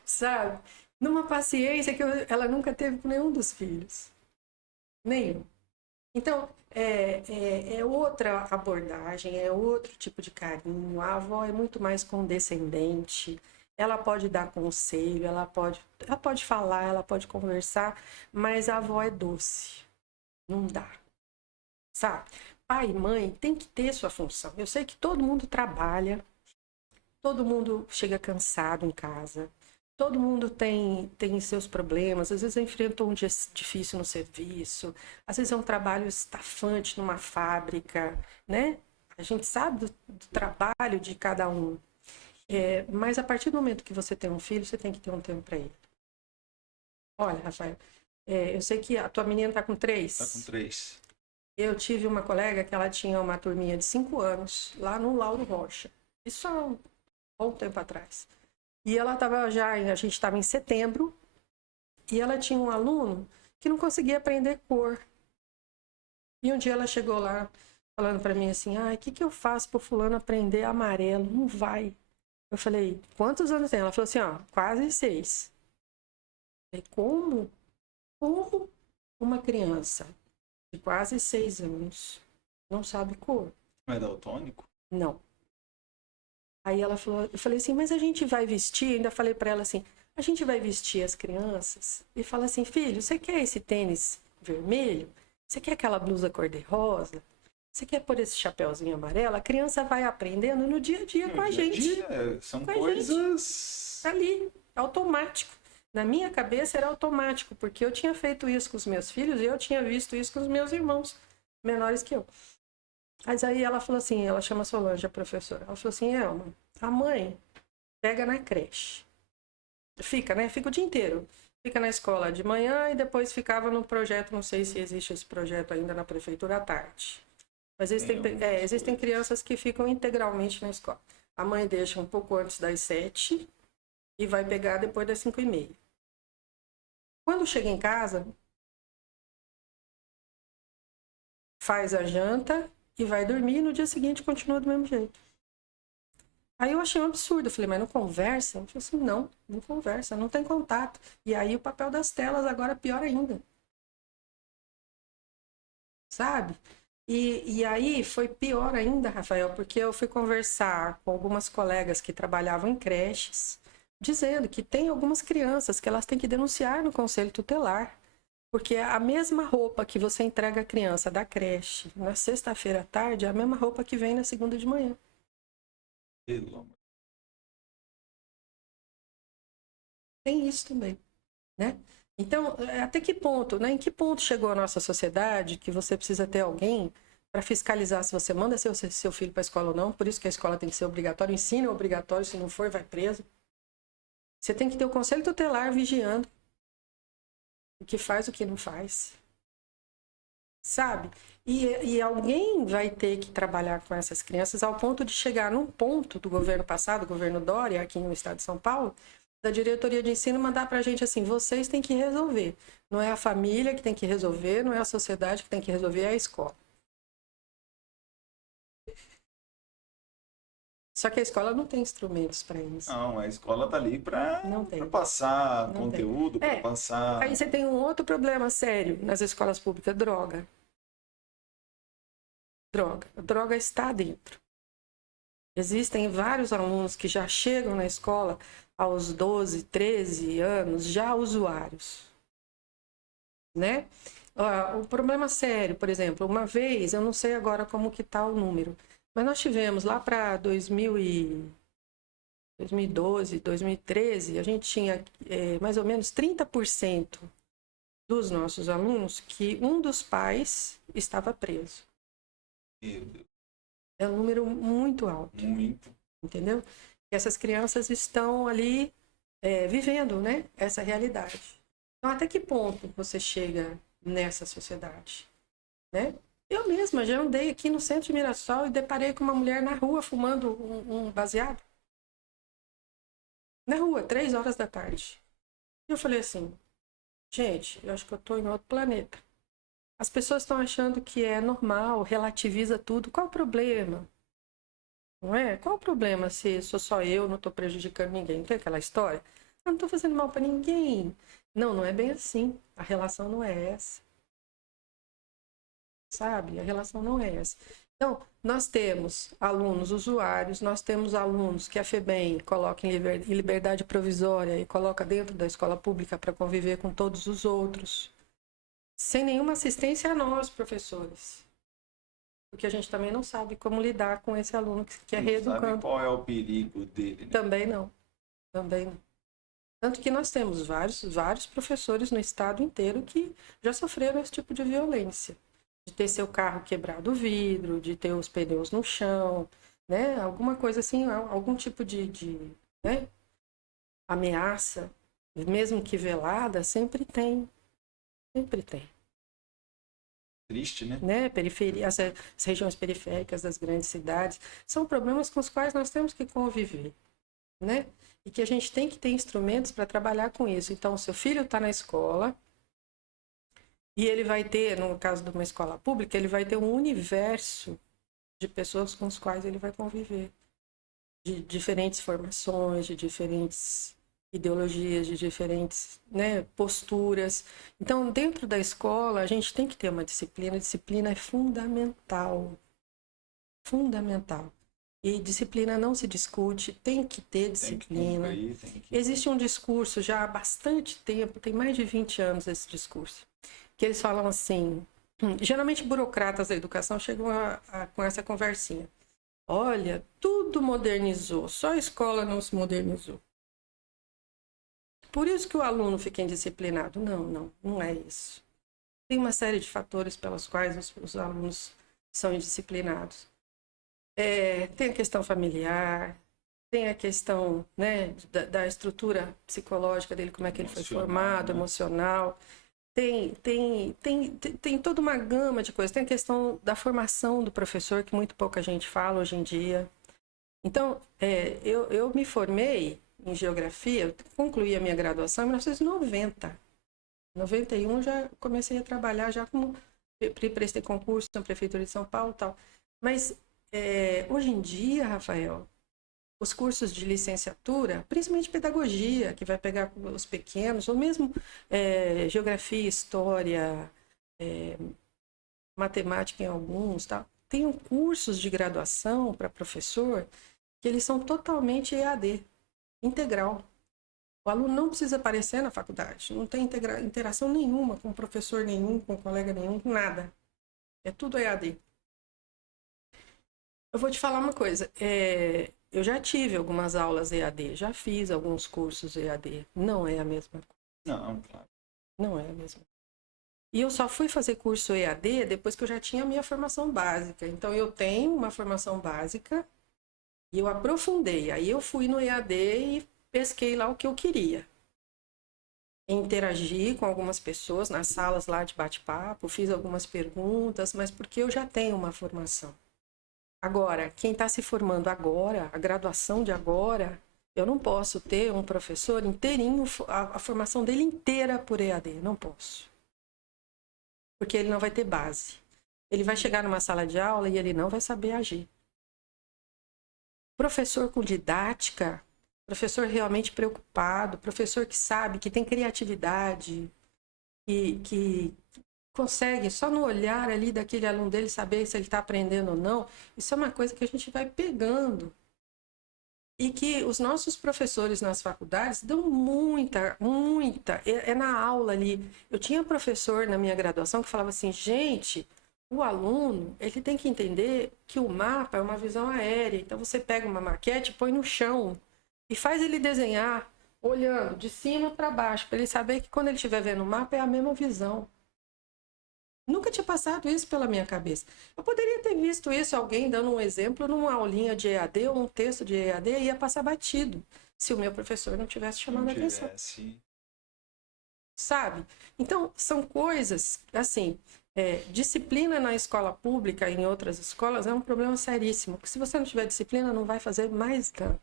sabe? Numa paciência que ela nunca teve com nenhum dos filhos. Nenhum. Então, é outra abordagem, é outro tipo de carinho. A avó é muito mais condescendente. Ela pode dar conselho, ela pode falar, ela pode conversar, mas a avó é doce. Não dá. Sabe? Pai e mãe tem que ter sua função. Eu sei que todo mundo trabalha, todo mundo chega cansado em casa, todo mundo tem seus problemas, às vezes enfrenta um dia difícil no serviço, às vezes é um trabalho estafante numa fábrica, né? A gente sabe do trabalho de cada um. Mas a partir do momento que você tem um filho, você tem que ter um tempo para ele. Olha, Rafael, eu sei que a tua menina está com 3. Está com 3. Eu tive uma colega que ela tinha uma turminha de 5 anos, lá no Lauro Rocha. Isso há um bom tempo atrás. E ela estava a gente estava em setembro, e ela tinha um aluno que não conseguia aprender cor. E um dia ela chegou lá, falando para mim assim, o que eu faço para o fulano aprender amarelo? Não vai. Eu falei, quantos anos tem? Ela falou assim, quase 6. Eu falei, como? Como uma criança de quase 6 anos não sabe cor? Não é daltônico? Não. Aí ela falou, eu falei assim, mas a gente vai vestir, ainda falei para ela assim, a gente vai vestir as crianças e fala assim, filho, você quer esse tênis vermelho? Você quer aquela blusa cor-de-rosa? Você quer pôr esse chapéuzinho amarelo? A criança vai aprendendo no dia a dia com a gente. São coisas... Ali, automático. Na minha cabeça era automático, porque eu tinha feito isso com os meus filhos e eu tinha visto isso com os meus irmãos menores que eu. Mas aí ela falou assim, ela chama Solange, a professora. Ela falou assim, Elma, a mãe pega na creche. Fica o dia inteiro. Fica na escola de manhã e depois ficava no projeto, não sei se existe esse projeto ainda na prefeitura à tarde. Mas existem crianças que ficam integralmente na escola. A mãe deixa um pouco antes das 7 e vai pegar depois das 5:30. Quando chega em casa, faz a janta e vai dormir e no dia seguinte continua do mesmo jeito. Aí eu achei um absurdo, eu falei, mas não conversa? Eu falei assim, não conversa, não tem contato. E aí o papel das telas agora é pior ainda. Sabe? E aí foi pior ainda, Rafael, porque eu fui conversar com algumas colegas que trabalhavam em creches, dizendo que tem algumas crianças que elas têm que denunciar no conselho tutelar. Porque a mesma roupa que você entrega à criança da creche na sexta-feira à tarde é a mesma roupa que vem na segunda de manhã. Tem isso também, né? Então, até que ponto, né? Em que ponto chegou a nossa sociedade que você precisa ter alguém para fiscalizar se você manda seu filho para a escola ou não? Por isso que a escola tem que ser obrigatória, o ensino é obrigatório, se não for, vai preso. Você tem que ter o conselho tutelar vigiando o que faz, o que não faz. Sabe? E alguém vai ter que trabalhar com essas crianças ao ponto de chegar num ponto do governo passado, governo Dória, aqui no estado de São Paulo, da diretoria de ensino mandar pra gente assim, vocês têm que resolver. Não é a família que tem que resolver, não é a sociedade que tem que resolver, é a escola. Só que a escola não tem instrumentos para isso. Não, a escola tá ali para passar não conteúdo, para passar... Aí você tem um outro problema sério nas escolas públicas, droga. A droga está dentro. Existem vários alunos que já chegam na escola aos 12, 13 anos, já usuários, né? O problema sério, por exemplo, uma vez, eu não sei agora como que está o número, mas nós tivemos lá para 2012, 2013, a gente tinha mais ou menos 30% dos nossos alunos que um dos pais estava preso. Meu Deus. É um número muito alto. Muito. Entendeu? E essas crianças estão ali vivendo, né, essa realidade. Então, até que ponto você chega nessa sociedade, né? Eu mesma já andei aqui no centro de Mirassol e deparei com uma mulher na rua fumando um baseado. Na rua, 3 horas da tarde. E eu falei assim, gente, eu acho que eu estou em outro planeta. As pessoas estão achando que é normal, relativiza tudo. Qual o problema? Não é? Qual o problema se sou só eu, não estou prejudicando ninguém? Não tem aquela história? Eu não estou fazendo mal para ninguém. Não, não é bem assim. A relação não é essa. Sabe? A relação não é essa. Então, nós temos alunos usuários, nós temos alunos que a FEBEM coloca em liberdade provisória e coloca dentro da escola pública para conviver com todos os outros, sem nenhuma assistência a nós, professores. Porque a gente também não sabe como lidar com esse aluno que é reeducando. Sabe qual é o perigo dele, né? Também não. Tanto que nós temos vários professores no estado inteiro que já sofreram esse tipo de violência. De ter seu carro quebrado o vidro, de ter os pneus no chão, né? Alguma coisa assim, algum tipo de né? ameaça, mesmo que velada, sempre tem. Sempre tem. Triste, né? Periferia, as regiões periféricas das grandes cidades, são problemas com os quais nós temos que conviver, né? E que a gente tem que ter instrumentos para trabalhar com isso. Então, o seu filho está na escola e ele vai ter, no caso de uma escola pública, ele vai ter um universo de pessoas com os quais ele vai conviver, de diferentes formações, de diferentes ideologias, de diferentes, né, posturas. Então, dentro da escola, a gente tem que ter uma disciplina. A disciplina é fundamental. Fundamental. E disciplina não se discute, tem que ter disciplina. Existe um discurso já há bastante tempo, tem mais de 20 anos esse discurso, que eles falam assim, geralmente burocratas da educação chegam com essa conversinha. Olha, tudo modernizou, só a escola não se modernizou. Por isso que o aluno fica indisciplinado. Não é isso. Tem uma série de fatores pelos quais os alunos são indisciplinados. Tem a questão familiar, tem a questão, né, da estrutura psicológica dele, como é que ele foi formado, emocional. Tem toda uma gama de coisas. Tem a questão da formação do professor, que muito pouca gente fala hoje em dia. Então, eu me formei em geografia, eu concluí a minha graduação em 1990. Em 91 já comecei a trabalhar já como prestei concurso na Prefeitura de São Paulo e tal. Mas, hoje em dia, Rafael, os cursos de licenciatura, principalmente pedagogia, que vai pegar os pequenos, ou mesmo geografia, história, matemática em alguns, tal. Tem cursos de graduação para professor que eles são totalmente EAD, integral. O aluno não precisa aparecer na faculdade, não tem interação nenhuma com professor nenhum, com colega nenhum, com nada. É tudo EAD. Eu vou te falar uma coisa, eu já tive algumas aulas EAD, já fiz alguns cursos EAD, não é a mesma coisa. Não, claro. Não é a mesma. E eu só fui fazer curso EAD depois que eu já tinha a minha formação básica. Então, eu tenho uma formação básica e eu aprofundei. Aí eu fui no EAD e pesquei lá o que eu queria. Interagi com algumas pessoas nas salas lá de bate-papo, fiz algumas perguntas, mas porque eu já tenho uma formação. Agora, quem está se formando agora, a graduação de agora, eu não posso ter um professor inteirinho, a formação dele inteira por EAD, não posso. Porque ele não vai ter base. Ele vai chegar numa sala de aula e ele não vai saber agir. Professor com didática, professor realmente preocupado, professor que sabe, que tem criatividade, que consegue, só no olhar ali daquele aluno dele, saber se ele está aprendendo ou não. Isso é uma coisa que a gente vai pegando. E que os nossos professores nas faculdades dão muita, na aula ali. Eu tinha professor na minha graduação que falava assim, gente, o aluno, ele tem que entender que o mapa é uma visão aérea. Então, você pega uma maquete, põe no chão e faz ele desenhar, olhando de cima para baixo, para ele saber que quando ele estiver vendo o mapa é a mesma visão. Nunca tinha passado isso pela minha cabeça. Eu poderia ter visto isso, alguém dando um exemplo numa aulinha de EAD ou um texto de EAD, e ia passar batido, se o meu professor não tivesse chamado a atenção. Sabe? Então, são coisas, assim, disciplina na escola pública e em outras escolas é um problema seríssimo, porque se você não tiver disciplina, não vai fazer mais nada.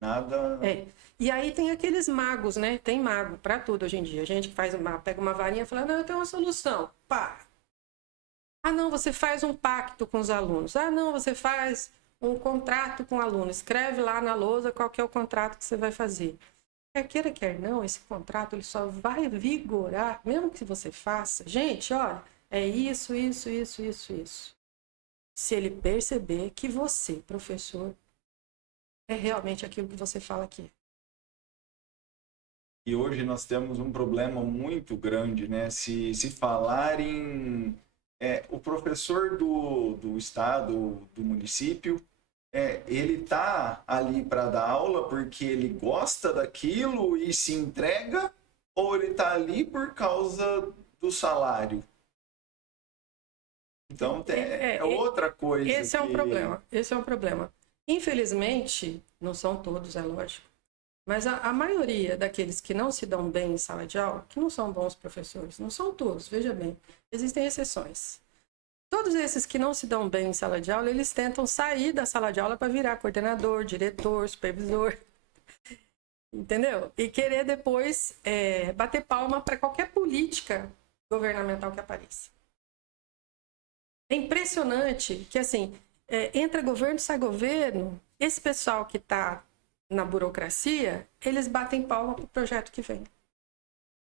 Nada. E aí tem aqueles magos, né? Tem mago para tudo hoje em dia. A gente que pega uma varinha e fala, não, eu tenho uma solução. Pá. Ah, não, você faz um pacto com os alunos. Ah, não, você faz um contrato com o aluno. Escreve lá na lousa qual que é o contrato que você vai fazer. Quer queira, quer não, esse contrato ele só vai vigorar, mesmo que você faça. Gente, olha, é isso, isso, isso, isso, isso. Se ele perceber que você, professor, é realmente aquilo que você fala aqui. E hoje nós temos um problema muito grande, né? Se falar em... o professor do estado, do município, ele tá ali para dar aula porque ele gosta daquilo e se entrega, ou ele tá ali por causa do salário? Então, outra coisa. Esse é um problema. Esse é um problema. Infelizmente, não são todos, é lógico. Mas a maioria daqueles que não se dão bem em sala de aula, que não são bons professores, não são todos, veja bem, existem exceções. Todos esses que não se dão bem em sala de aula, eles tentam sair da sala de aula para virar coordenador, diretor, supervisor, entendeu? E querer depois bater palma para qualquer política governamental que apareça. É impressionante que, assim, entra governo, sai governo, esse pessoal que está na burocracia, eles batem palma pro projeto que vem.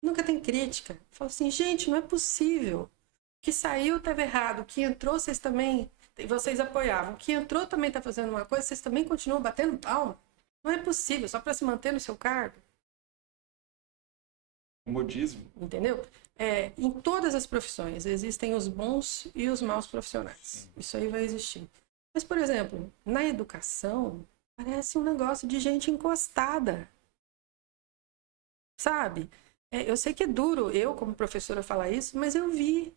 Nunca tem crítica. Fala assim, gente, não é possível. O que saiu estava errado, o que entrou vocês também, vocês apoiavam. O que entrou também está fazendo uma coisa, vocês também continuam batendo palma. Não é possível, só para se manter no seu cargo. Modismo. Entendeu? Em todas as profissões existem os bons e os maus profissionais. Isso aí vai existir. Mas, por exemplo, na educação, parece um negócio de gente encostada. Sabe? Eu sei que é duro eu, como professora, falar isso, mas eu vi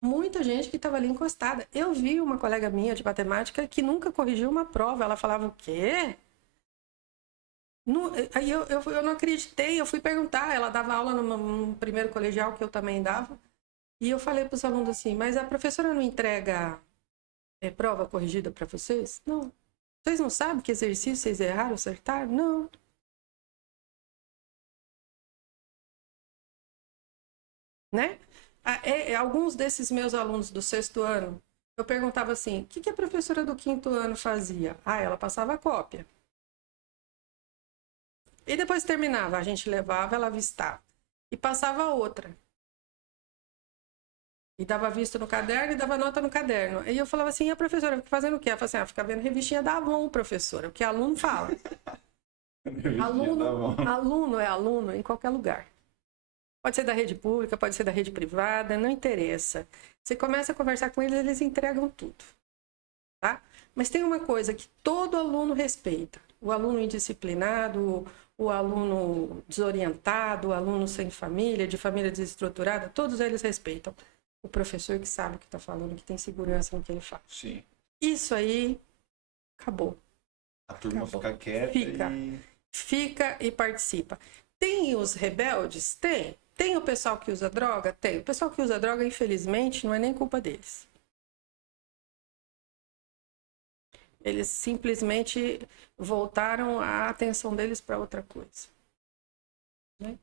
muita gente que estava ali encostada. Eu vi uma colega minha de matemática que nunca corrigiu uma prova. Ela falava, o quê? Aí eu não acreditei, eu fui perguntar. Ela dava aula no primeiro colegial que eu também dava. E eu falei para os alunos assim, mas a professora não entrega prova corrigida para vocês? Não. Vocês não sabem que exercício vocês erraram, acertaram? Não. Né? Alguns desses meus alunos do 6º ano, eu perguntava assim, o que a professora do 5º ano fazia? Ela passava cópia. E depois terminava, a gente levava, ela avistava. E passava outra. E dava visto no caderno e dava nota no caderno. E eu falava assim, e a professora fica fazendo o quê? Ela falava assim, fica vendo revistinha da Avon, professora, o que aluno fala. Aluno é aluno em qualquer lugar. Pode ser da rede pública, pode ser da rede privada, não interessa. Você começa a conversar com eles, eles entregam tudo. Tá? Mas tem uma coisa que todo aluno respeita. O aluno indisciplinado, o aluno desorientado, o aluno sem família, de família desestruturada, todos eles respeitam. O professor que sabe o que está falando, que tem segurança no que ele fala. Sim. Isso aí, acabou. A turma fica quieta Fica e participa. Tem os rebeldes? Tem. Tem o pessoal que usa droga? Tem. O pessoal que usa droga, infelizmente, não é nem culpa deles. Eles simplesmente voltaram a atenção deles para outra coisa. Né?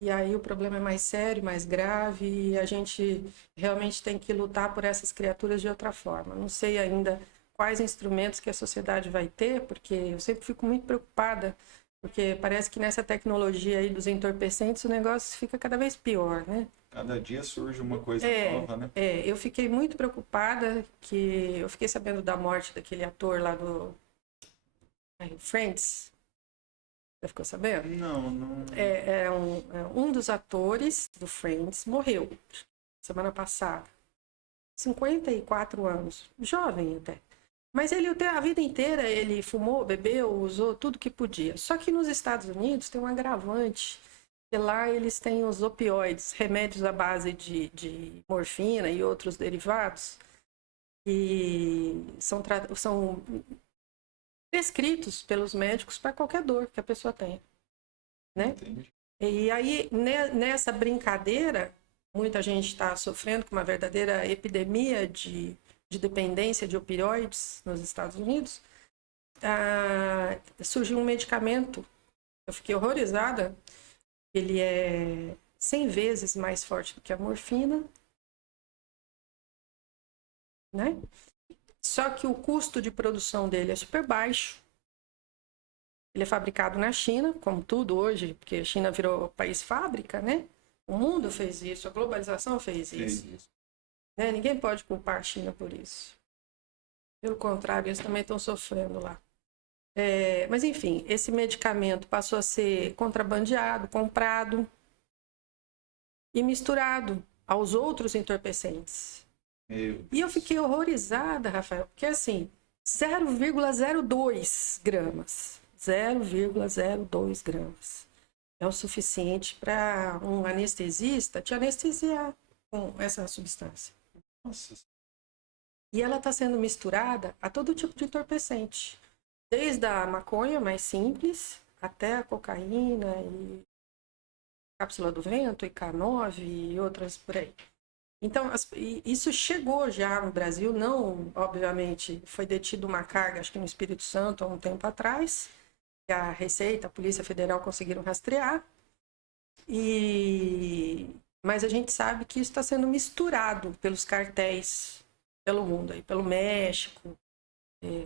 E aí o problema é mais sério, mais grave, e a gente realmente tem que lutar por essas criaturas de outra forma. Não sei ainda quais instrumentos que a sociedade vai ter, porque eu sempre fico muito preocupada, porque parece que nessa tecnologia aí dos entorpecentes o negócio fica cada vez pior, né? Cada dia surge uma coisa nova, né? Eu fiquei muito preocupada, que eu fiquei sabendo da morte daquele ator lá do Friends. Você ficou sabendo? Não. Um dos atores do Friends morreu semana passada. 54 anos. Jovem até. Mas ele a vida inteira ele fumou, bebeu, usou tudo que podia. Só que nos Estados Unidos tem um agravante. E lá eles têm os opioides, remédios à base de morfina e outros derivados. E são prescritos pelos médicos para qualquer dor que a pessoa tenha, né? Entendi. E aí, nessa brincadeira, muita gente está sofrendo com uma verdadeira epidemia de dependência de opioides nos Estados Unidos. Surgiu um medicamento, eu fiquei horrorizada, ele é 100 vezes mais forte do que a morfina, né? Só que o custo de produção dele é super baixo. Ele é fabricado na China, como tudo hoje, porque a China virou país fábrica, né? O mundo fez isso, a globalização fez isso. Né? Ninguém pode culpar a China por isso. Pelo contrário, eles também estão sofrendo lá. Mas, enfim, esse medicamento passou a ser contrabandeado, comprado e misturado aos outros entorpecentes. E eu fiquei horrorizada, Rafael, porque assim, 0,02 gramas. 0,02 gramas. É o suficiente para um anestesista te anestesiar com essa substância. Nossa. E ela está sendo misturada a todo tipo de entorpecente. Desde a maconha mais simples, até a cocaína e cápsula do vento, e K9 e outras por aí. Então, isso chegou já no Brasil, não, obviamente, foi detido uma carga, acho que no Espírito Santo, há um tempo atrás, que a Receita, a Polícia Federal conseguiram rastrear, mas a gente sabe que isso está sendo misturado pelos cartéis pelo mundo, aí, pelo México,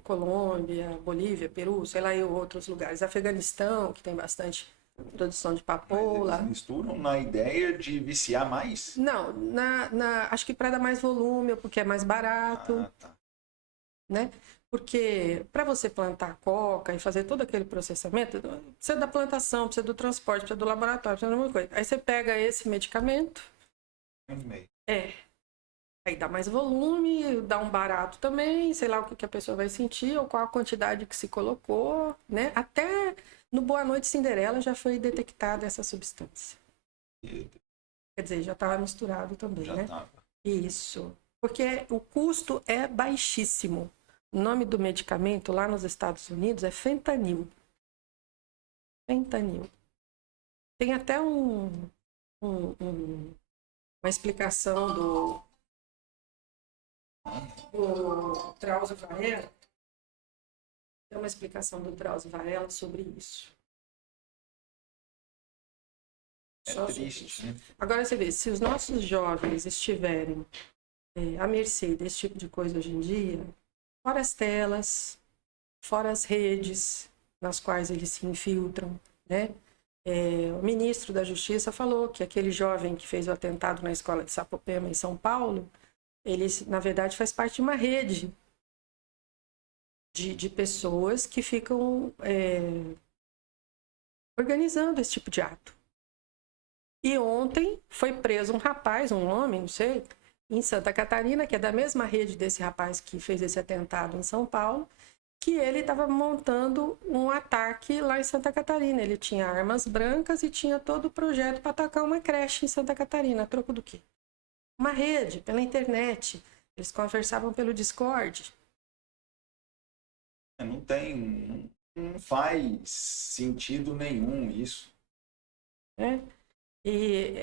Colômbia, Bolívia, Peru, sei lá, e outros lugares, Afeganistão, que tem bastante produção de papoula. Mas eles misturam na ideia de viciar mais? Não, acho que para dar mais volume, porque é mais barato. Tá. Né? Porque para você plantar coca e fazer todo aquele processamento, precisa da plantação, precisa do transporte, precisa do laboratório, precisa de uma coisa. Aí você pega esse medicamento, aí dá mais volume, dá um barato também, sei lá o que a pessoa vai sentir, ou qual a quantidade que se colocou, né? Até no Boa Noite Cinderela já foi detectada essa substância. Quer dizer, já estava misturado também, já né? Tava. Isso. Porque o custo é baixíssimo. O nome do medicamento lá nos Estados Unidos é fentanil. Fentanil. Tem até uma explicação do Drauzio Varela. Tem uma explicação do Drauzio Varela sobre isso. É triste, né? Agora você vê, se os nossos jovens estiverem à mercê desse tipo de coisa hoje em dia, fora as telas, fora as redes nas quais eles se infiltram, né? O ministro da Justiça falou que aquele jovem que fez o atentado na escola de Sapopema, em São Paulo, ele, na verdade, faz parte de uma rede de pessoas que ficam organizando esse tipo de ato. E ontem foi preso um rapaz, um homem, não sei, em Santa Catarina, que é da mesma rede desse rapaz que fez esse atentado em São Paulo, que ele estava montando um ataque lá em Santa Catarina. Ele tinha armas brancas e tinha todo o projeto para atacar uma creche em Santa Catarina. A troco do quê? Uma rede, pela internet. Eles conversavam pelo Discord. Não faz sentido nenhum isso. E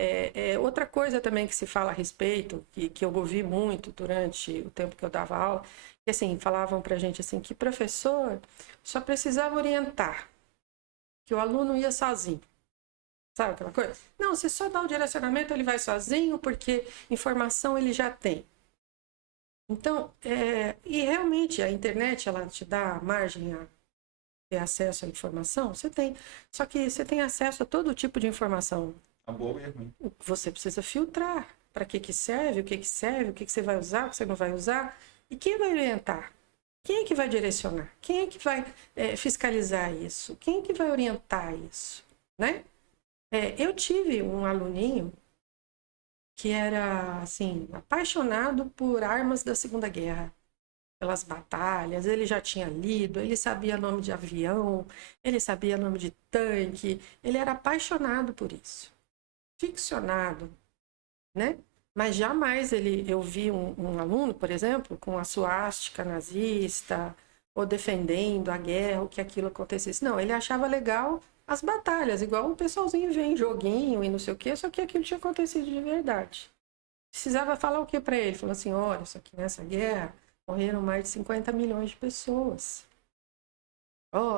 outra coisa também que se fala a respeito, que eu ouvi muito durante o tempo que eu dava aula, que assim, falavam pra gente assim, que professor só precisava orientar, que o aluno ia sozinho. Sabe aquela coisa? Não, você só dá o direcionamento, ele vai sozinho, porque informação ele já tem. Então, e realmente a internet, ela te dá margem a ter acesso à informação? Você tem. Só que você tem acesso a todo tipo de informação. A boa e a ruim. Você precisa filtrar. Para que serve, o que serve, o que você vai usar, o que você não vai usar. E quem vai orientar? Quem é que vai direcionar? Quem é que vai fiscalizar isso? Quem é que vai orientar isso? Né? Eu tive um aluninho que era, assim, apaixonado por armas da Segunda Guerra, pelas batalhas. Ele já tinha lido, ele sabia nome de avião, ele sabia nome de tanque, ele era apaixonado por isso. Ficcionado, né? Mas jamais eu vi um aluno, por exemplo, com a suástica nazista, ou defendendo a guerra, ou que aquilo acontecesse. Não, ele achava legal as batalhas, igual o pessoalzinho vê em joguinho e não sei o quê, só que aquilo tinha acontecido de verdade. Precisava falar o que para ele? Falou assim, olha, isso aqui nessa guerra morreram mais de 50 milhões de pessoas.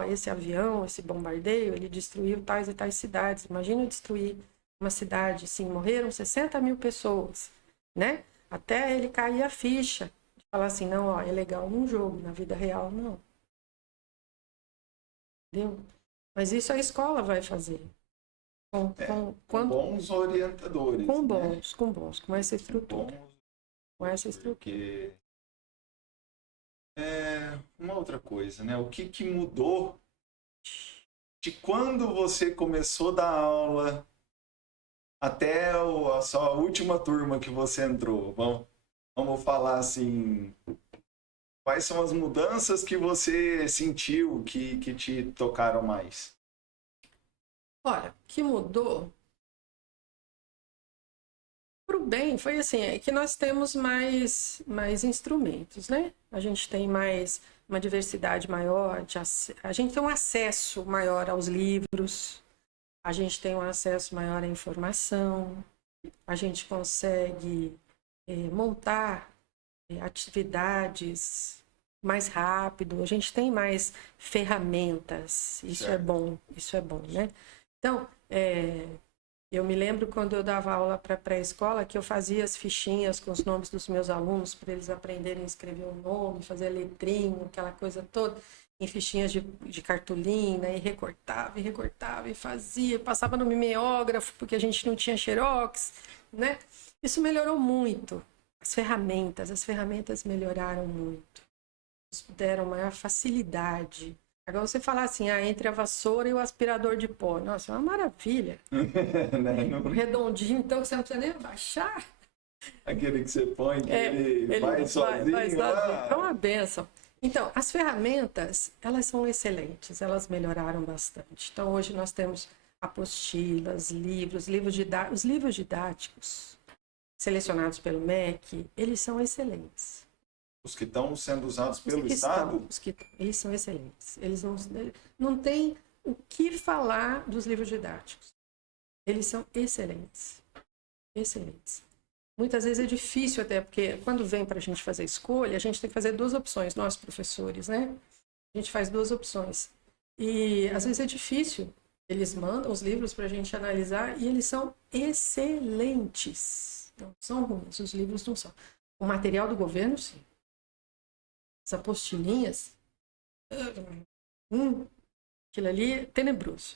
Esse avião, esse bombardeio, ele destruiu tais e tais cidades. Imagina destruir uma cidade, assim, morreram 60 mil pessoas, né? Até ele cair a ficha, de falar assim, não, é legal num jogo, na vida real, não. Entendeu? Mas isso a escola vai fazer. Com bons orientadores. Com essa estrutura. Com essa estrutura. Porque uma outra coisa, né? O que mudou de quando você começou a dar aula até a sua última turma que você entrou? Vamos falar assim, quais são as mudanças que você sentiu que te tocaram mais? Olha, o que mudou para o bem foi assim, que nós temos mais instrumentos, né? A gente tem uma diversidade maior, a gente tem um acesso maior aos livros, a gente tem um acesso maior à informação, a gente consegue montar atividades mais rápido, a gente tem mais ferramentas, isso é bom, né? Então, eu me lembro quando eu dava aula para pré-escola que eu fazia as fichinhas com os nomes dos meus alunos para eles aprenderem a escrever o nome, fazer letrinho, aquela coisa toda, em fichinhas de cartolina, e recortava e fazia, passava no mimeógrafo porque a gente não tinha xerox, né? Isso melhorou muito. As ferramentas melhoraram muito. Nos deram maior facilidade. Agora você falar assim, entre a vassoura e o aspirador de pó. Nossa, é uma maravilha. Redondinho, então você não precisa nem abaixar. Aquele que você põe, que ele vai sozinho. É uma benção. Então, as ferramentas, elas são excelentes, elas melhoraram bastante. Então, hoje nós temos apostilas, os livros didáticos selecionados pelo MEC, eles são excelentes. Os que estão sendo usados pelo Estado? Eles são excelentes. Eles não têm o que falar dos livros didáticos. Eles são excelentes. Excelentes. Muitas vezes é difícil até, porque quando vem para a gente fazer escolha, a gente tem que fazer duas opções, nós professores, né? A gente faz duas opções. E às vezes é difícil Eles mandam os livros para a gente analisar e eles são excelentes. Não são ruins, os livros não são. O material do governo, sim. As apostilinhas, aquilo ali é tenebroso.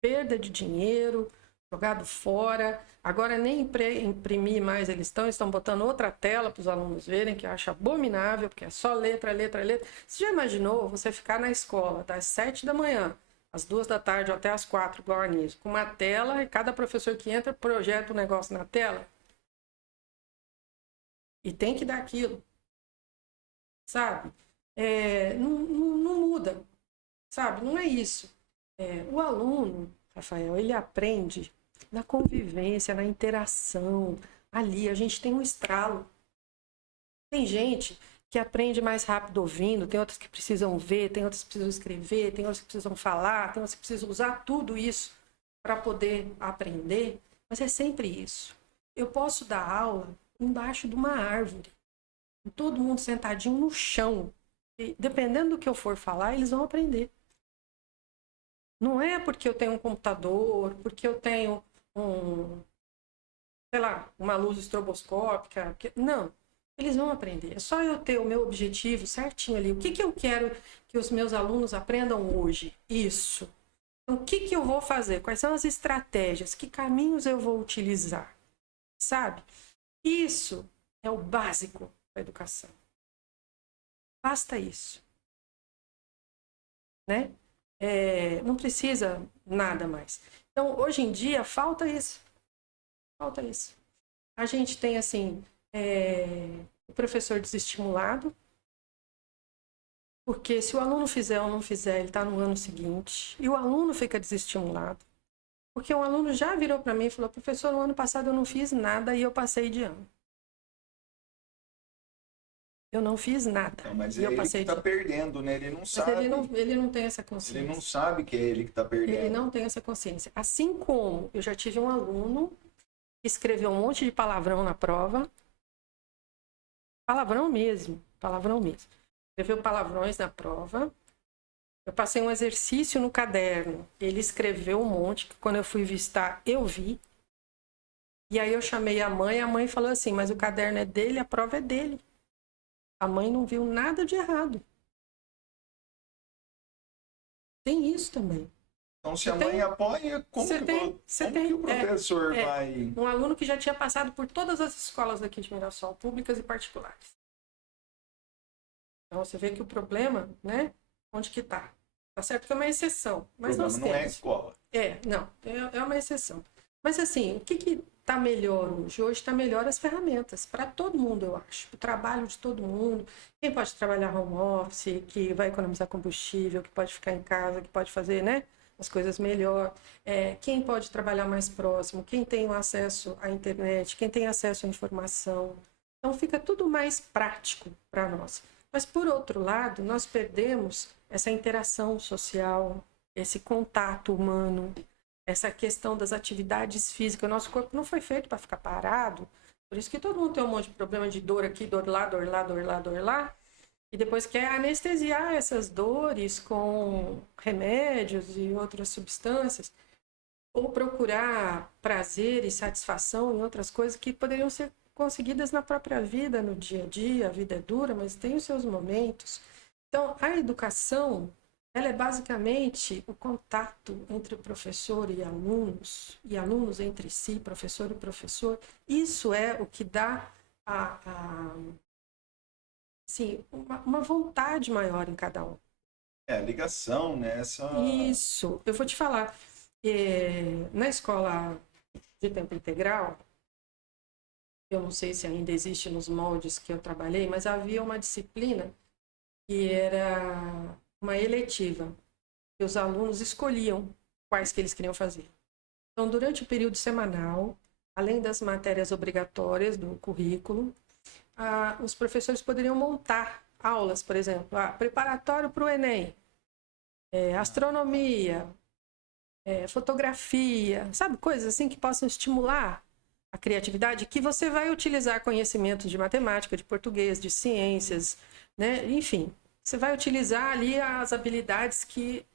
Perda de dinheiro, jogado fora. Agora nem imprimir mais eles estão botando outra tela para os alunos verem, que eu acho abominável, porque é só letra, letra, letra. Você já imaginou você ficar na escola das 7 da manhã, às 2 da tarde ou até às 4, igual a Anísio, com uma tela e cada professor que entra projeta um negócio na tela? E tem que dar aquilo, sabe? Não muda, sabe? Não é isso. O aluno, Rafael, ele aprende na convivência, na interação. Ali a gente tem um estralo. Tem gente que aprende mais rápido ouvindo, tem outras que precisam ver, tem outras que precisam escrever, tem outras que precisam falar, tem outras que precisam usar tudo isso para poder aprender, mas é sempre isso. Eu posso dar aula embaixo de uma árvore, com todo mundo sentadinho no chão, e dependendo do que eu for falar, eles vão aprender. Não é porque eu tenho um computador, porque eu tenho uma luz estroboscópica, não. Eles vão aprender. É só eu ter o meu objetivo certinho ali. O que eu quero que os meus alunos aprendam hoje? Isso. Então, o que eu vou fazer? Quais são as estratégias? Que caminhos eu vou utilizar? Sabe? Isso é o básico da educação. Basta isso. Né? Não precisa nada mais. Então, hoje em dia, falta isso. Falta isso. A gente tem, assim, o professor desestimulado, porque se o aluno fizer ou não fizer, ele está no ano seguinte, e o aluno fica desestimulado. Porque um aluno já virou para mim e falou: professor, no ano passado eu não fiz nada e eu passei de ano. Eu não fiz nada. Não, mas é ele que está perdendo, né? Ele não sabe. Ele não tem essa consciência. Ele não sabe que é ele que está perdendo. Ele não tem essa consciência. Assim como eu já tive um aluno que escreveu um monte de palavrão na prova. Palavrão mesmo. Escreveu palavrões na prova. Eu passei um exercício no caderno. Ele escreveu um monte, que quando eu fui vistar, eu vi. E aí eu chamei a mãe falou assim: mas o caderno é dele, a prova é dele. A mãe não viu nada de errado. Tem isso também. Então, se a mãe apoia, como que o professor vai... Um aluno que já tinha passado por todas as escolas daqui de Mirassol, públicas e particulares. Então, você vê que o problema, né? Onde que tá? Tá certo que é uma exceção. Mas o problema não é a escola. É uma exceção. Mas, assim, o que está melhor hoje? Hoje está melhor as ferramentas, para todo mundo, eu acho. O trabalho de todo mundo. Quem pode trabalhar home office, que vai economizar combustível, que pode ficar em casa, que pode fazer, né, as coisas melhor. Quem pode trabalhar mais próximo, quem tem acesso à internet, quem tem acesso à informação. Então, fica tudo mais prático para nós. Mas, por outro lado, nós perdemos essa interação social, esse contato humano, essa questão das atividades físicas. O nosso corpo não foi feito para ficar parado. Por isso que todo mundo tem um monte de problema de dor aqui, dor lá, dor lá, dor lá, dor lá. E depois quer anestesiar essas dores com remédios e outras substâncias. Ou procurar prazer e satisfação em outras coisas que poderiam ser conseguidas na própria vida, no dia a dia. A vida é dura, mas tem os seus momentos. Então, a educação, ela é basicamente o contato entre o professor e alunos entre si, professor e professor. Isso é o que dá assim, uma vontade maior em cada um. A ligação, né? Isso. Eu vou te falar. Na escola de tempo integral, eu não sei se ainda existe nos moldes que eu trabalhei, mas havia uma disciplina que era uma eletiva, que os alunos escolhiam quais que eles queriam fazer. Então, durante o período semanal, além das matérias obrigatórias do currículo, os professores poderiam montar aulas, por exemplo, preparatório para o Enem, astronomia, fotografia, sabe, coisas assim que possam estimular a criatividade, que você vai utilizar conhecimentos de matemática, de português, de ciências, né? Enfim, Você vai utilizar ali as habilidades que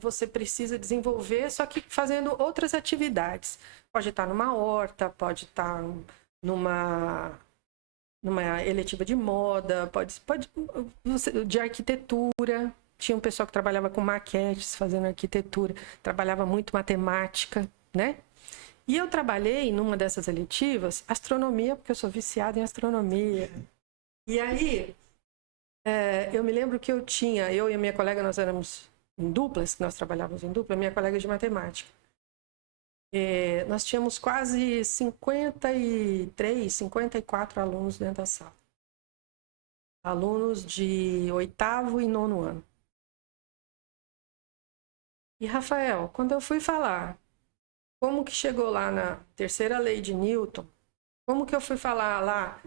você precisa desenvolver, só que fazendo outras atividades. Pode estar numa horta, pode estar numa eletiva de moda, de arquitetura. Tinha um pessoal que trabalhava com maquetes, fazendo arquitetura, trabalhava muito matemática, né? E eu trabalhei numa dessas eletivas, astronomia, porque eu sou viciada em astronomia. E aí, eu me lembro que eu e a minha colega, nós éramos em duplas, nós trabalhávamos em dupla, minha colega de matemática. Nós tínhamos quase 53, 54 alunos dentro da sala. Alunos de 8º e 9º ano. E, Rafael, quando eu fui falar como que chegou lá na terceira lei de Newton, como que eu fui falar lá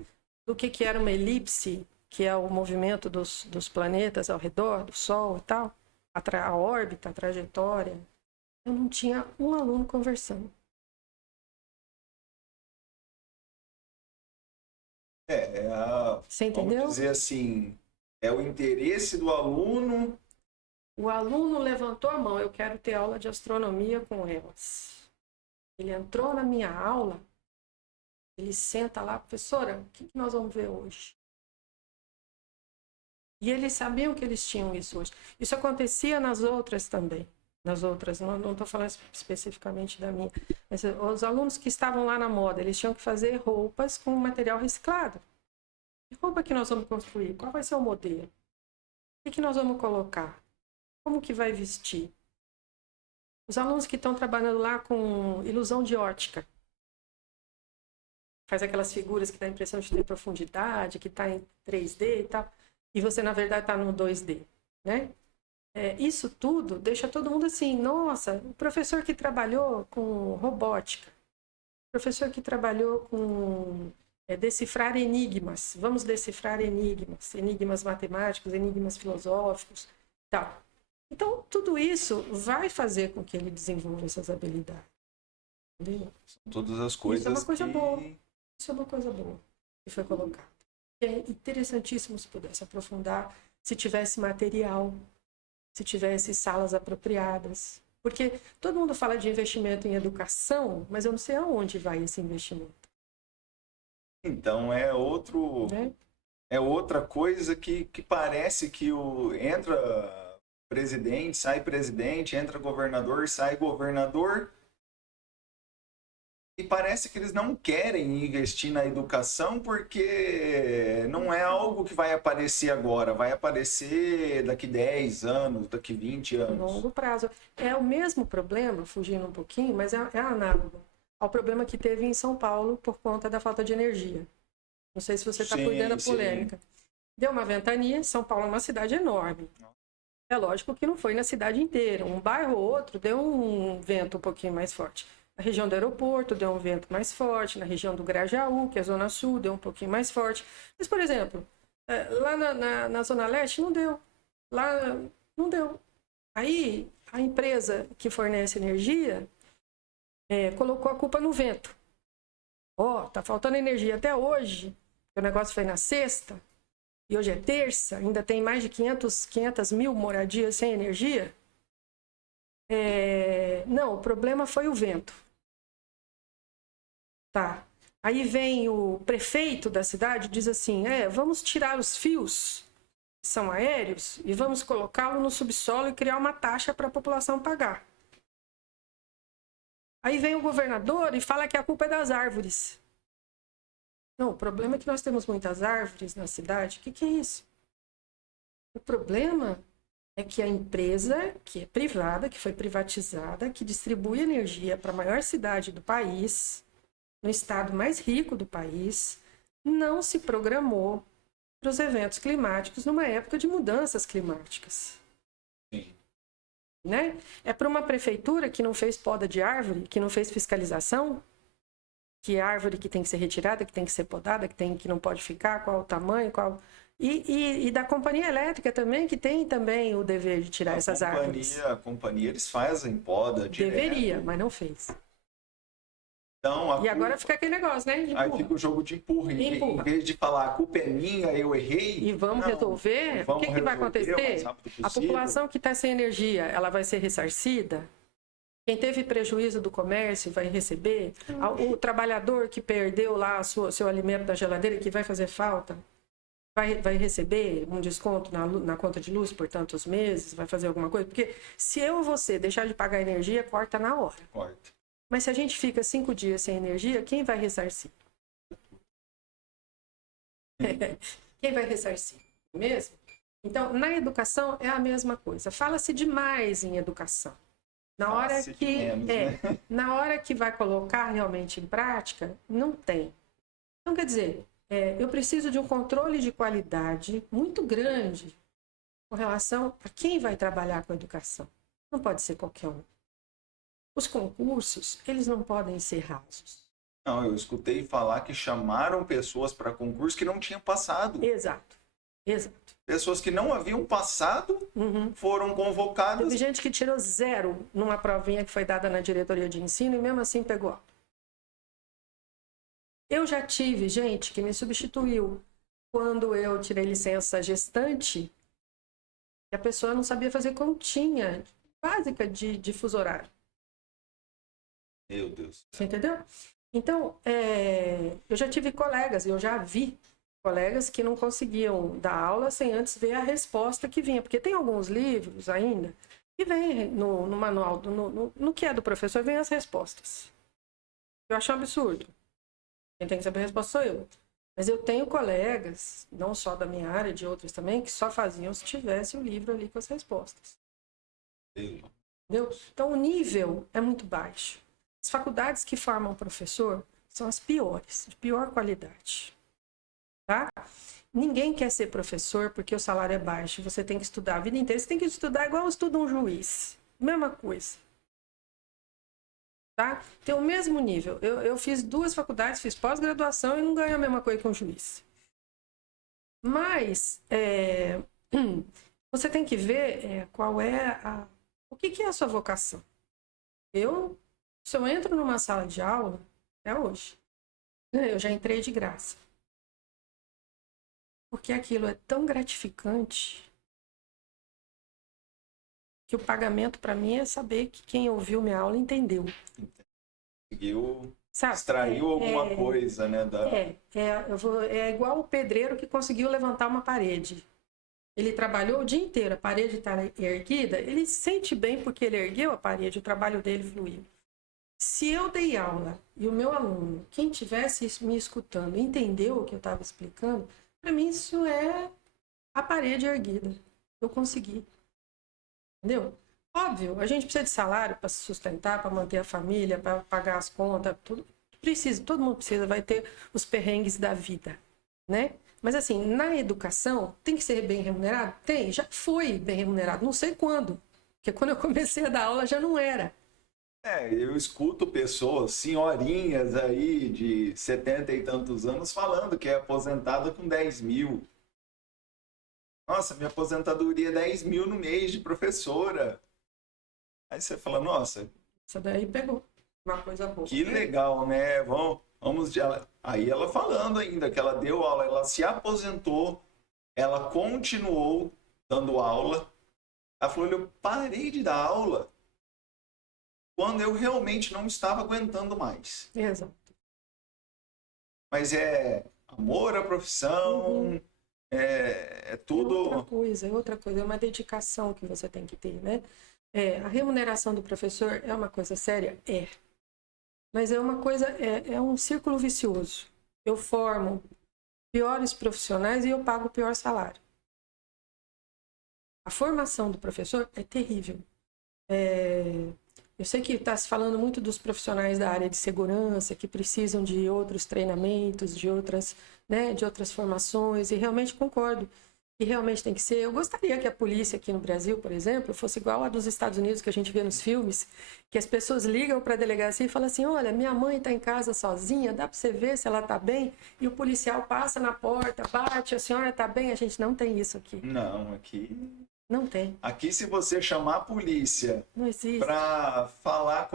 do que era uma elipse, que é o movimento dos planetas ao redor do Sol e tal, a órbita, a trajetória, eu não tinha um aluno conversando. Você entendeu? Vamos dizer assim, é o interesse do aluno. O aluno levantou a mão, eu quero ter aula de astronomia com elas. Ele entrou na minha aula, ele senta lá, professora, o que nós vamos ver hoje? E eles sabiam que eles tinham isso hoje. Isso acontecia nas outras também. Nas outras, não estou falando especificamente da minha. Mas os alunos que estavam lá na moda, eles tinham que fazer roupas com material reciclado. Que roupa que nós vamos construir? Qual vai ser o modelo? O que nós vamos colocar? Como que vai vestir? Os alunos que estão trabalhando lá com ilusão de ótica. Faz aquelas figuras que dá a impressão de ter profundidade, que está em 3D e tal. E você, na verdade, está no 2D, né? Isso tudo deixa todo mundo assim, nossa, o professor que trabalhou com robótica, professor que trabalhou com decifrar enigmas, vamos decifrar enigmas matemáticos, enigmas filosóficos, tal. Então, tudo isso vai fazer com que ele desenvolva essas habilidades. Entendeu? São todas as coisas. Isso é uma coisa boa. Isso é uma coisa boa que foi colocado. É interessantíssimo se pudesse aprofundar, se tivesse material, se tivesse salas apropriadas. Porque todo mundo fala de investimento em educação, mas eu não sei aonde vai esse investimento. Então, é outra coisa que parece que entra presidente, entra governador, sai governador. E parece que eles não querem investir na educação porque não é algo que vai aparecer agora, vai aparecer daqui 10 anos, daqui 20 anos. Longo prazo. É o mesmo problema, fugindo um pouquinho, mas é análogo ao problema que teve em São Paulo por conta da falta de energia. Não sei se você está por dentro da polêmica. Deu uma ventania, São Paulo é uma cidade enorme. É lógico que não foi na cidade inteira. Um bairro ou outro deu um vento um pouquinho mais forte. Na região do aeroporto deu um vento mais forte, na região do Grajaú, que é a zona sul, deu um pouquinho mais forte. Mas, por exemplo, lá na zona leste não deu. Lá não deu. Aí a empresa que fornece energia colocou a culpa no vento. Tá faltando energia até hoje, o negócio foi na sexta, e hoje é terça, ainda tem mais de 500 mil moradias sem energia. Não, o problema foi o vento. Tá. Aí vem o prefeito da cidade e diz assim, vamos tirar os fios que são aéreos e vamos colocá-lo no subsolo e criar uma taxa para a população pagar. Aí vem o governador e fala que a culpa é das árvores. Não, o problema é que nós temos muitas árvores na cidade. O que é isso? O problema é que a empresa, que é privada, que foi privatizada, que distribui energia para a maior cidade do país, no estado mais rico do país, não se programou para os eventos climáticos numa época de mudanças climáticas. Sim. Né? É para uma prefeitura que não fez poda de árvore, que não fez fiscalização, que é árvore que tem que ser retirada, que tem que ser podada, que não pode ficar, qual o tamanho, qual... E da companhia elétrica também, que tem também o dever de tirar essas árvores. A companhia, eles fazem poda direto. Deveria, mas não fez. Então, e agora fica aquele negócio, né? Empurra. Aí fica o jogo de empurra. Em vez de falar a culpa é minha, eu errei. E vamos resolver. O que vai acontecer? A população que está sem energia, ela vai ser ressarcida? Quem teve prejuízo do comércio vai receber? O trabalhador que perdeu lá seu alimento da geladeira, que vai fazer falta, vai receber um desconto na conta de luz por tantos meses? Vai fazer alguma coisa? Porque se eu ou você deixar de pagar energia, corta na hora. Corta. Mas se a gente fica 5 dias sem energia, quem vai ressarcir? Quem vai ressarcir? Mesmo? Então, na educação é a mesma coisa. Fala-se demais em educação. Na hora na hora que vai colocar realmente em prática, não tem. Então, quer dizer, eu preciso de um controle de qualidade muito grande com relação a quem vai trabalhar com a educação. Não pode ser qualquer um. Os concursos, eles não podem ser rasos. Não, eu escutei falar que chamaram pessoas para concurso que não tinham passado. Exato. Pessoas que não haviam passado foram convocadas. Teve gente que tirou 0 numa provinha que foi dada na diretoria de ensino e mesmo assim pegou. Eu já tive gente que me substituiu quando eu tirei licença gestante e a pessoa não sabia fazer continha básica de fuso horário. Meu Deus. Você entendeu? Então, eu já tive colegas, eu já vi colegas que não conseguiam dar aula sem antes ver a resposta que vinha. Porque tem alguns livros ainda que vem no manual, no que é do professor, vem as respostas. Eu acho um absurdo. Quem tem que saber a resposta sou eu. Mas eu tenho colegas, não só da minha área, de outros também, que só faziam se tivesse o livro ali com as respostas. Entendeu? Então, o nível é muito baixo. As faculdades que formam professor são as piores, de pior qualidade. Tá? Ninguém quer ser professor porque o salário é baixo. Você tem que estudar a vida inteira. Você tem que estudar igual estuda um juiz. Mesma coisa. Tá? Tem o mesmo nível. Eu fiz 2 faculdades, fiz pós-graduação e não ganho a mesma coisa que um juiz. Mas você tem que ver qual é o que é a sua vocação. Se eu entro numa sala de aula, é hoje. Eu já entrei de graça. Porque aquilo é tão gratificante que o pagamento para mim é saber que quem ouviu minha aula entendeu. Conseguiu, extraiu alguma coisa, né? É igual o pedreiro que conseguiu levantar uma parede. Ele trabalhou o dia inteiro, a parede está erguida, ele se sente bem porque ele ergueu a parede, o trabalho dele fluiu. Se eu dei aula e o meu aluno, quem estivesse me escutando, entendeu o que eu estava explicando, para mim isso é a parede erguida. Eu consegui. Entendeu? Óbvio, a gente precisa de salário para se sustentar, para manter a família, para pagar as contas, tudo. Precisa, todo mundo precisa, vai ter os perrengues da vida, né? Mas assim, na educação, tem que ser bem remunerado? Tem, já foi bem remunerado, não sei quando. Porque quando eu comecei a dar aula já não era. Eu escuto pessoas, senhorinhas aí de 70 e tantos anos falando que é aposentada com 10 mil. Nossa, minha aposentadoria é 10 mil no mês de professora. Aí você fala, nossa... Isso daí pegou uma coisa boa. Que legal, né? Vamos de... Aí ela falando ainda que ela deu aula, ela se aposentou, ela continuou dando aula. Ela falou, eu parei de dar aula quando eu realmente não estava aguentando mais. Exato. Mas é amor à profissão, é tudo... É outra coisa, é uma dedicação que você tem que ter, né? A remuneração do professor é uma coisa séria? É. Mas é uma coisa, é um círculo vicioso. Eu formo piores profissionais e eu pago o pior salário. A formação do professor é terrível. Eu sei que está se falando muito dos profissionais da área de segurança, que precisam de outros treinamentos, de outras formações, e realmente concordo que realmente tem que ser. Eu gostaria que a polícia aqui no Brasil, por exemplo, fosse igual a dos Estados Unidos, que a gente vê nos filmes, que as pessoas ligam para a delegacia e falam assim, olha, minha mãe está em casa sozinha, dá para você ver se ela está bem? E o policial passa na porta, bate, a senhora está bem? A gente não tem isso aqui. Não, aqui... Não tem. Aqui, se você chamar a polícia para falar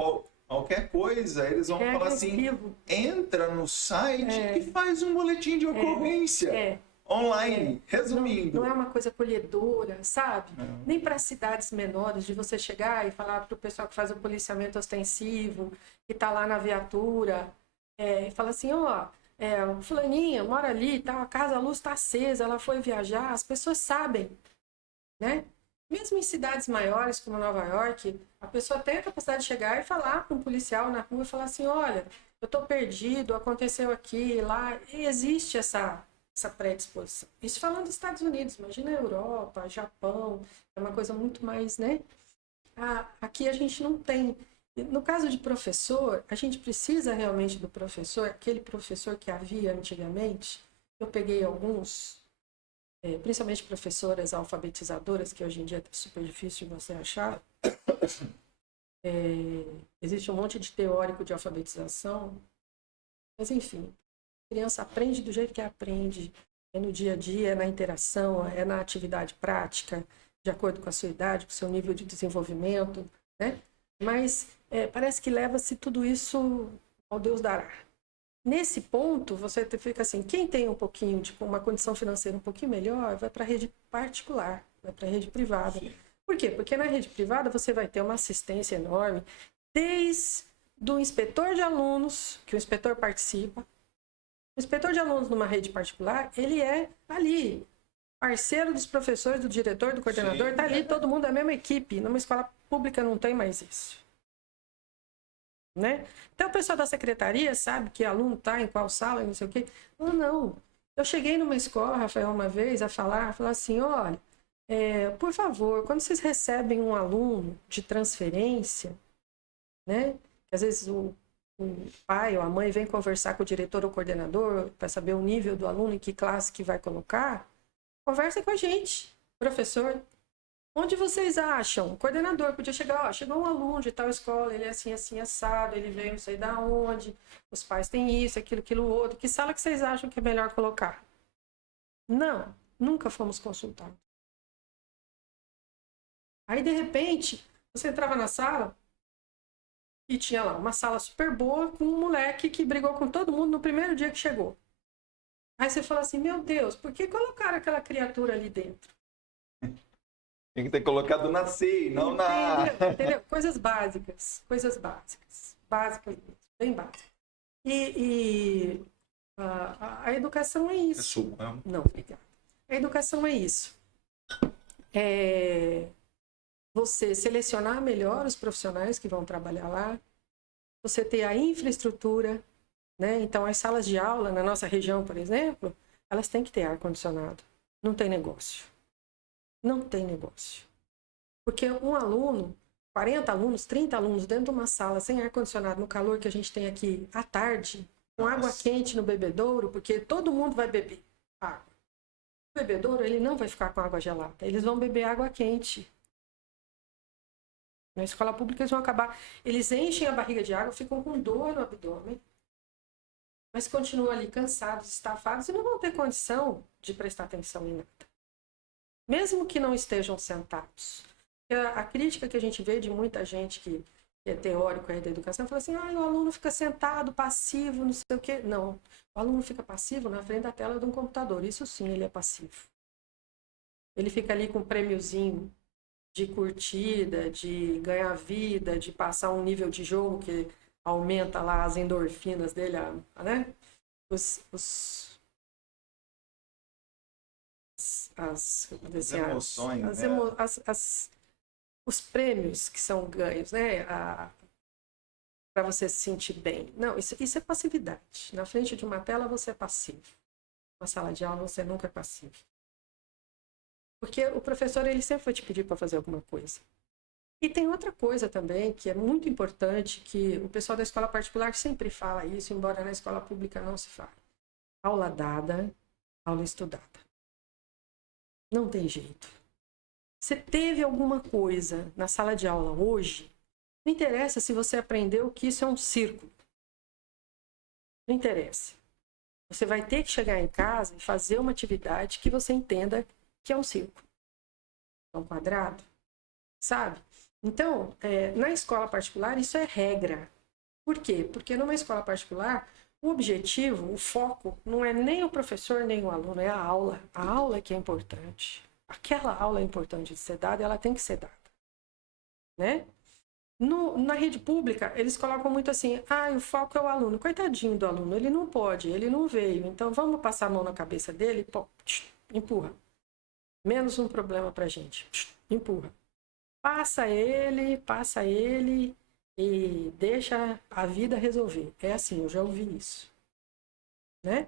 qualquer coisa, eles vão falar assim, entra no site e faz um boletim de ocorrência online, resumindo. Não é uma coisa acolhedora, sabe? Não. Nem para cidades menores, de você chegar e falar para o pessoal que faz o policiamento ostensivo, que está lá na viatura, e fala assim, fulaninha mora ali, tá, a casa, a luz está acesa, ela foi viajar, as pessoas sabem, né? Mesmo em cidades maiores, como Nova York, a pessoa tem a capacidade de chegar e falar para um policial na rua e falar assim, olha, eu estou perdido, aconteceu aqui, lá, e existe essa predisposição. Isso falando dos Estados Unidos, imagina a Europa, Japão, é uma coisa muito mais, né? Aqui a gente não tem. No caso de professor, a gente precisa realmente do professor, aquele professor que havia antigamente. Eu peguei alguns, principalmente professoras alfabetizadoras, que hoje em dia é super difícil de você achar. Existe um monte de teórico de alfabetização, mas enfim, a criança aprende do jeito que aprende, é no dia a dia, é na interação, é na atividade prática, de acordo com a sua idade, com o seu nível de desenvolvimento, né? Mas parece que leva-se tudo isso ao Deus dará. Nesse ponto, você fica assim, quem tem um pouquinho, tipo, uma condição financeira um pouquinho melhor, vai para a rede particular, vai para a rede privada. Sim. Por quê? Porque na rede privada você vai ter uma assistência enorme, desde do inspetor de alunos, que o inspetor participa. O inspetor de alunos numa rede particular, ele é ali, parceiro dos professores, do diretor, do coordenador, está ali, todo mundo é a mesma equipe. Numa escola pública não tem mais isso. Né? Então o pessoal da secretaria sabe que aluno está em qual sala, não sei o quê. Não. Eu cheguei numa escola, Rafael, uma vez, a falar assim, olha, por favor, quando vocês recebem um aluno de transferência, né? Às vezes o pai ou a mãe vem conversar com o diretor ou coordenador para saber o nível do aluno, em que classe que vai colocar, conversa com a gente, professor. Onde vocês acham? O coordenador podia chegar, chegou um aluno de tal escola, ele é assim, assim, assado, ele veio não sei da onde, os pais têm isso, aquilo, outro. Que sala que vocês acham que é melhor colocar? Não, nunca fomos consultados. Aí, de repente, você entrava na sala e tinha lá uma sala super boa com um moleque que brigou com todo mundo no primeiro dia que chegou. Aí você fala assim, meu Deus, por que colocaram aquela criatura ali dentro? Tem que ter colocado na CEI, não na... Entendeu? Coisas básicas. Básicas, bem básicas. E a educação é isso. Não, obrigada. A educação é isso. Você selecionar melhor os profissionais que vão trabalhar lá, você ter a infraestrutura, né? Então, as salas de aula na nossa região, por exemplo, elas têm que ter ar-condicionado. Não tem negócio. Não tem negócio. Porque um aluno, 40 alunos, 30 alunos dentro de uma sala sem ar-condicionado, no calor que a gente tem aqui à tarde, com água quente no bebedouro, porque todo mundo vai beber água. O bebedouro, ele não vai ficar com água gelada. Eles vão beber água quente. Na escola pública eles vão acabar... Eles enchem a barriga de água, ficam com dor no abdômen, mas continuam ali cansados, estafados e não vão ter condição de prestar atenção em nada. Mesmo que não estejam sentados. A crítica que a gente vê de muita gente que é teórico aí da educação, fala assim, o aluno fica sentado, passivo, não sei o quê. Não, o aluno fica passivo na frente da tela de um computador. Isso sim, ele é passivo. Ele fica ali com um prêmiozinho de curtida, de ganhar vida, de passar um nível de jogo que aumenta lá as endorfinas dele, né? As emoções, os prêmios que são ganhos, né? Para você se sentir bem. Não, isso é passividade. Na frente de uma tela você é passivo. Na sala de aula você nunca é passivo. Porque o professor ele sempre vai te pedir para fazer alguma coisa. E tem outra coisa também que é muito importante, que o pessoal da escola particular sempre fala isso, embora na escola pública não se fale. Aula dada, aula estudada. Não tem jeito. Você teve alguma coisa na sala de aula hoje, não interessa se você aprendeu que isso é um círculo. Não interessa. Você vai ter que chegar em casa e fazer uma atividade que você entenda que é um círculo. É um quadrado. Sabe? Então, na escola particular, isso é regra. Por quê? Porque numa escola particular, o objetivo, o foco, não é nem o professor nem o aluno, é a aula. A aula que é importante. Aquela aula é importante de ser dada, ela tem que ser dada, né? Na rede pública, eles colocam muito assim, o foco é o aluno. Coitadinho do aluno, ele não pode, ele não veio. Então, vamos passar a mão na cabeça dele, pô, empurra. Menos um problema pra gente. Empurra. Passa ele e deixa a vida resolver. É assim, eu já ouvi isso, né?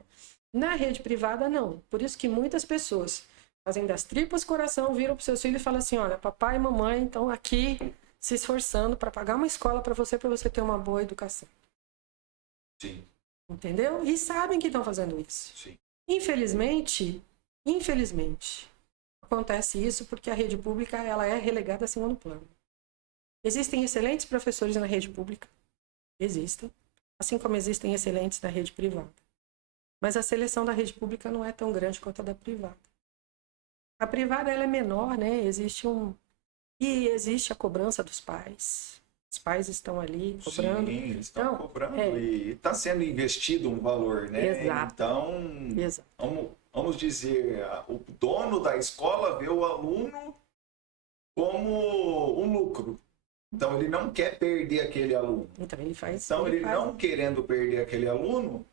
Na rede privada, não. Por isso que muitas pessoas fazem das tripas coração, viram para seus filhos e falam assim, olha, papai e mamãe estão aqui se esforçando para pagar uma escola para você ter uma boa educação. Sim. Entendeu? E sabem que estão fazendo isso. Sim. Infelizmente, acontece isso porque a rede pública ela é relegada a segundo plano. Existem excelentes professores na rede pública, existem, assim como existem excelentes na rede privada. Mas a seleção da rede pública não é tão grande quanto a da privada. A privada ela é menor, né? Existe a cobrança dos pais. Os pais estão ali cobrando. Sim, eles estão cobrando e está sendo investido um valor, né? Exato. Então, vamos dizer, o dono da escola vê o aluno como um lucro. Então, ele não quer perder aquele aluno. Então, ele faz... não querendo perder aquele aluno,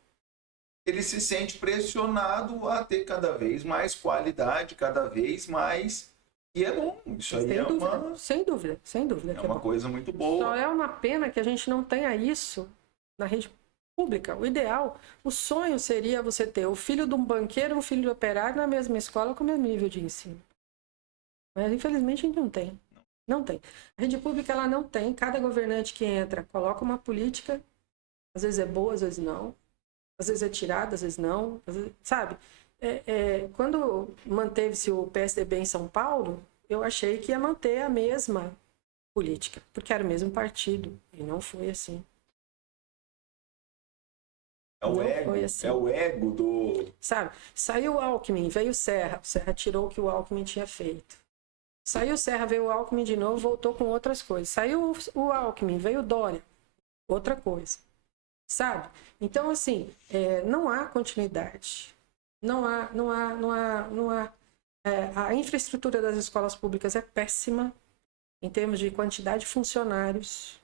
ele se sente pressionado a ter cada vez mais qualidade, cada vez mais... E é bom, isso aí Sem dúvida. É uma coisa muito boa. Só é uma pena que a gente não tenha isso na rede pública. O ideal, o sonho seria você ter o filho de um banqueiro e um filho de operário na mesma escola com o mesmo nível de ensino. Mas, infelizmente, a gente não tem. Não tem. A rede pública, ela não tem. Cada governante que entra coloca uma política, às vezes é boa, às vezes não. Às vezes é tirada, às vezes não. Às vezes, sabe? Quando manteve-se o PSDB em São Paulo, eu achei que ia manter a mesma política, porque era o mesmo partido, e não foi assim. É o ego do... Sabe? Saiu o Alckmin, veio o Serra tirou o que o Alckmin tinha feito. Saiu o Serra, veio o Alckmin de novo, voltou com outras coisas. Saiu o Alckmin, veio o Dória, outra coisa. Sabe? Então, assim, não há continuidade. A infraestrutura das escolas públicas é péssima em termos de quantidade de funcionários,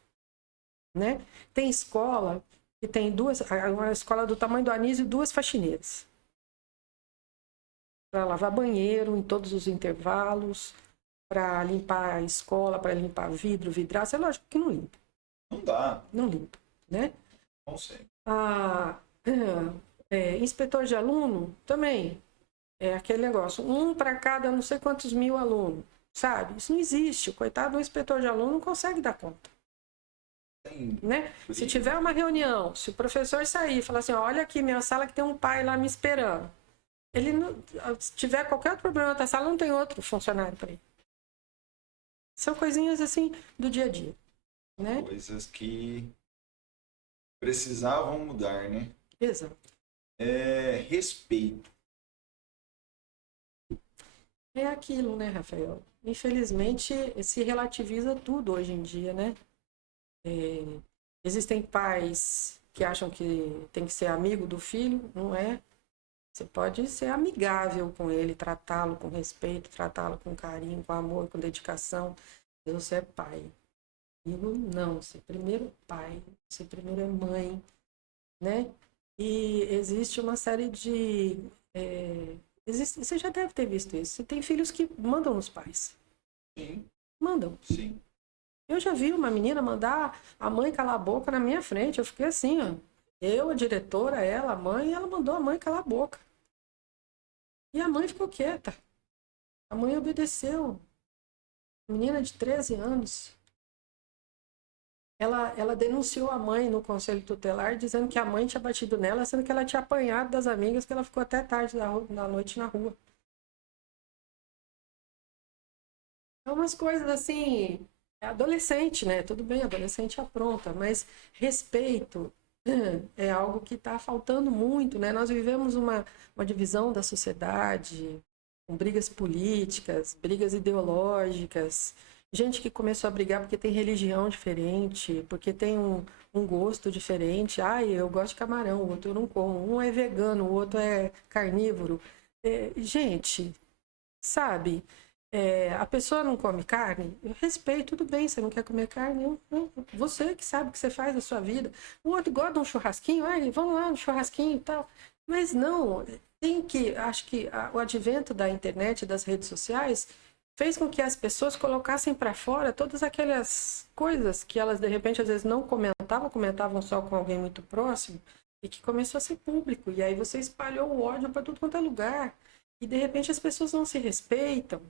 né? Tem escola que tem uma escola do tamanho do Anísio e 2 faxineiras para lavar banheiro em todos os intervalos, para limpar a escola, para limpar vidro, vidraça. É lógico que não limpa. Não dá. Não limpa, né? Não sei. Inspetor de aluno também é aquele negócio, um para cada não sei quantos mil alunos, sabe? Isso não existe. O coitado do inspetor de aluno não consegue dar conta. Né? Se tiver uma reunião, se o professor sair e falar assim, olha aqui minha sala que tem um pai lá me esperando, ele não, se tiver qualquer outro problema na outra sala, não tem outro funcionário para ele. São coisinhas assim do dia a dia, né? Coisas que precisavam mudar, né? Exato. Respeito. É aquilo, né, Rafael? Infelizmente, se relativiza tudo hoje em dia, né? Existem pais que acham que tem que ser amigo do filho, não é? Você pode ser amigável com ele, tratá-lo com respeito, tratá-lo com carinho, com amor, com dedicação. Mas você é pai. Amigo, não. Você primeiro é pai, você primeiro é mãe, né? E existe uma série de... você já deve ter visto isso. Você tem filhos que mandam nos pais. Sim. Mandam. Sim. Eu já vi uma menina mandar a mãe calar a boca na minha frente. Eu fiquei assim, ó. Eu, a diretora, ela, a mãe, ela mandou a mãe calar a boca. E a mãe ficou quieta. A mãe obedeceu. Menina de 13 anos. Ela denunciou a mãe no conselho tutelar, dizendo que a mãe tinha batido nela, sendo que ela tinha apanhado das amigas, que ela ficou até tarde da noite na rua. É umas coisas assim... adolescente, né? Tudo bem, adolescente apronta, mas respeito é algo que está faltando muito, né? Nós vivemos uma divisão da sociedade, com brigas políticas, brigas ideológicas, gente que começou a brigar porque tem religião diferente, porque tem um gosto diferente. Ai, eu gosto de camarão, o outro eu não como. Um é vegano, o outro é carnívoro. Gente, sabe? A pessoa não come carne, eu respeito, tudo bem, você não quer comer carne, você que sabe o que você faz na sua vida. O outro gosta de um churrasquinho, ai, vamos lá no churrasquinho e tal. Mas não, acho que o advento da internet, das redes sociais, fez com que as pessoas colocassem para fora todas aquelas coisas que elas, de repente, às vezes não comentavam só com alguém muito próximo, e que começou a ser público. E aí você espalhou o ódio para tudo quanto é lugar. E, de repente, as pessoas não se respeitam.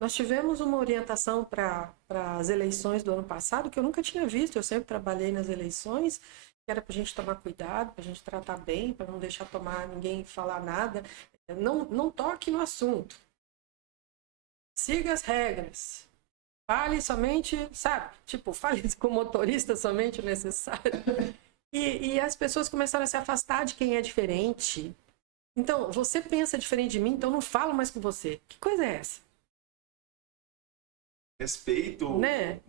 Nós tivemos uma orientação para as eleições do ano passado que eu nunca tinha visto. Eu sempre trabalhei nas eleições, que era para a gente tomar cuidado, para a gente tratar bem, para não deixar tomar ninguém falar nada. Não toque no assunto. Siga as regras. Fale somente, sabe? Tipo, fale com o motorista somente o necessário. E as pessoas começaram a se afastar de quem é diferente. Então, você pensa diferente de mim, então eu não falo mais com você. Que coisa é essa? Respeito, né?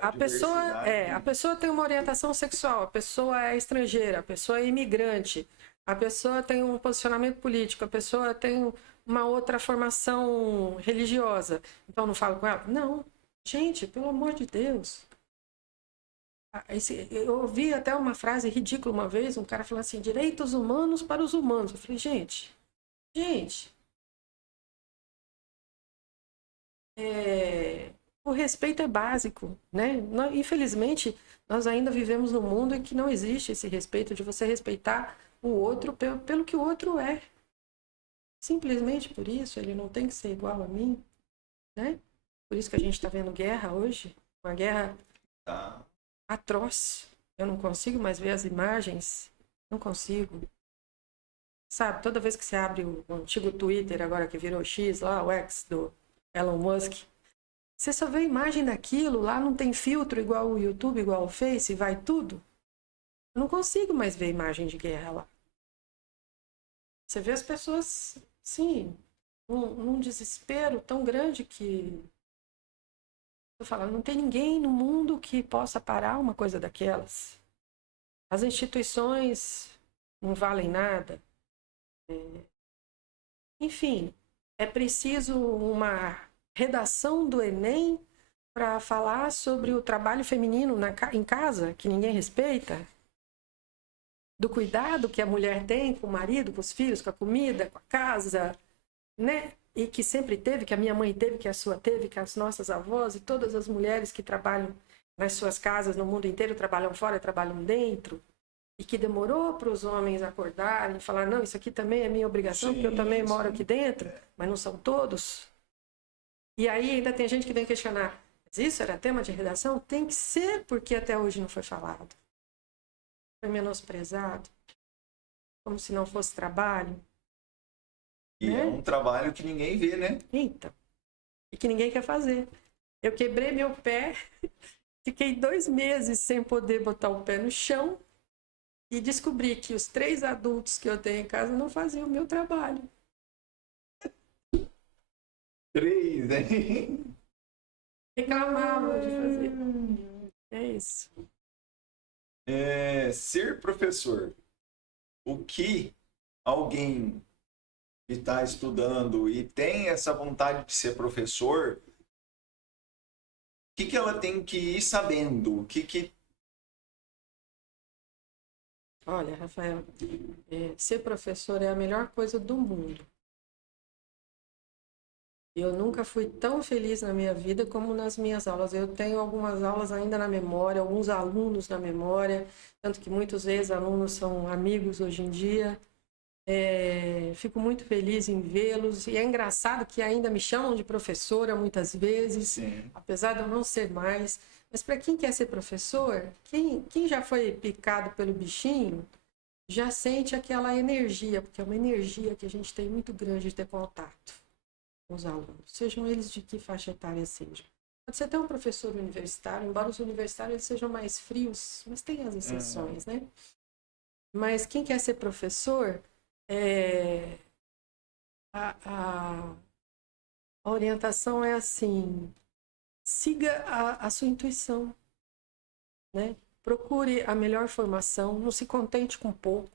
A pessoa tem uma orientação sexual, a pessoa é estrangeira, a pessoa é imigrante, a pessoa tem um posicionamento político, a pessoa tem uma outra formação religiosa. Então não falo com ela? Não. Gente, pelo amor de Deus. Eu ouvi até uma frase ridícula uma vez, um cara falando assim, direitos humanos para os humanos. Eu falei, gente, o respeito é básico, né? Infelizmente, nós ainda vivemos num mundo em que não existe esse respeito de você respeitar o outro pelo que o outro é. Simplesmente por isso, ele não tem que ser igual a mim, né? Por isso que a gente está vendo guerra hoje, uma guerra atroz. Eu não consigo mais ver as imagens, não consigo. Sabe, toda vez que você abre o antigo Twitter, agora que virou X lá, o X do Elon Musk, você só vê a imagem daquilo, lá não tem filtro igual o YouTube, igual o Face, vai tudo. Eu não consigo mais ver imagem de guerra lá. Você vê as pessoas, sim, num desespero tão grande que... Eu falo, não tem ninguém no mundo que possa parar uma coisa daquelas. As instituições não valem nada. Enfim, é preciso uma redação do Enem para falar sobre o trabalho feminino em casa, que ninguém respeita, do cuidado que a mulher tem com o marido, com os filhos, com a comida, com a casa, né? E que sempre teve, que a minha mãe teve, que a sua teve, que as nossas avós e todas as mulheres que trabalham nas suas casas no mundo inteiro, trabalham fora, trabalham dentro, e que demorou para os homens acordarem e falar, não, isso aqui também é minha obrigação, porque eu também moro aqui dentro, mas não são todos. E aí ainda tem gente que vem questionar, mas isso era tema de redação? Tem que ser, porque até hoje não foi falado. Foi menosprezado, como se não fosse trabalho. E né? É um trabalho que ninguém vê, né? Então, e que ninguém quer fazer. Eu quebrei meu pé, fiquei 2 meses sem poder botar o pé no chão e descobri que os 3 adultos que eu tenho em casa não faziam o meu trabalho. 3, hein? Reclamavam de fazer. É isso. Ser professor. O que alguém que está estudando e tem essa vontade de ser professor, o que ela tem que ir sabendo? Olha, Rafael, ser professor é a melhor coisa do mundo. Eu nunca fui tão feliz na minha vida como nas minhas aulas. Eu tenho algumas aulas ainda na memória, alguns alunos na memória, tanto que muitos ex-alunos são amigos hoje em dia. Fico muito feliz em vê-los. E é engraçado que ainda me chamam de professora muitas vezes, sim, apesar de eu não ser mais. Mas para quem quer ser professor, quem já foi picado pelo bichinho, já sente aquela energia, porque é uma energia que a gente tem muito grande de ter contato com os alunos, sejam eles de que faixa etária sejam. Pode ser até um professor universitário, embora os universitários eles sejam mais frios, mas tem as exceções, né? Mas quem quer ser professor, a orientação é assim, siga a sua intuição, né? Procure a melhor formação, não se contente com pouco.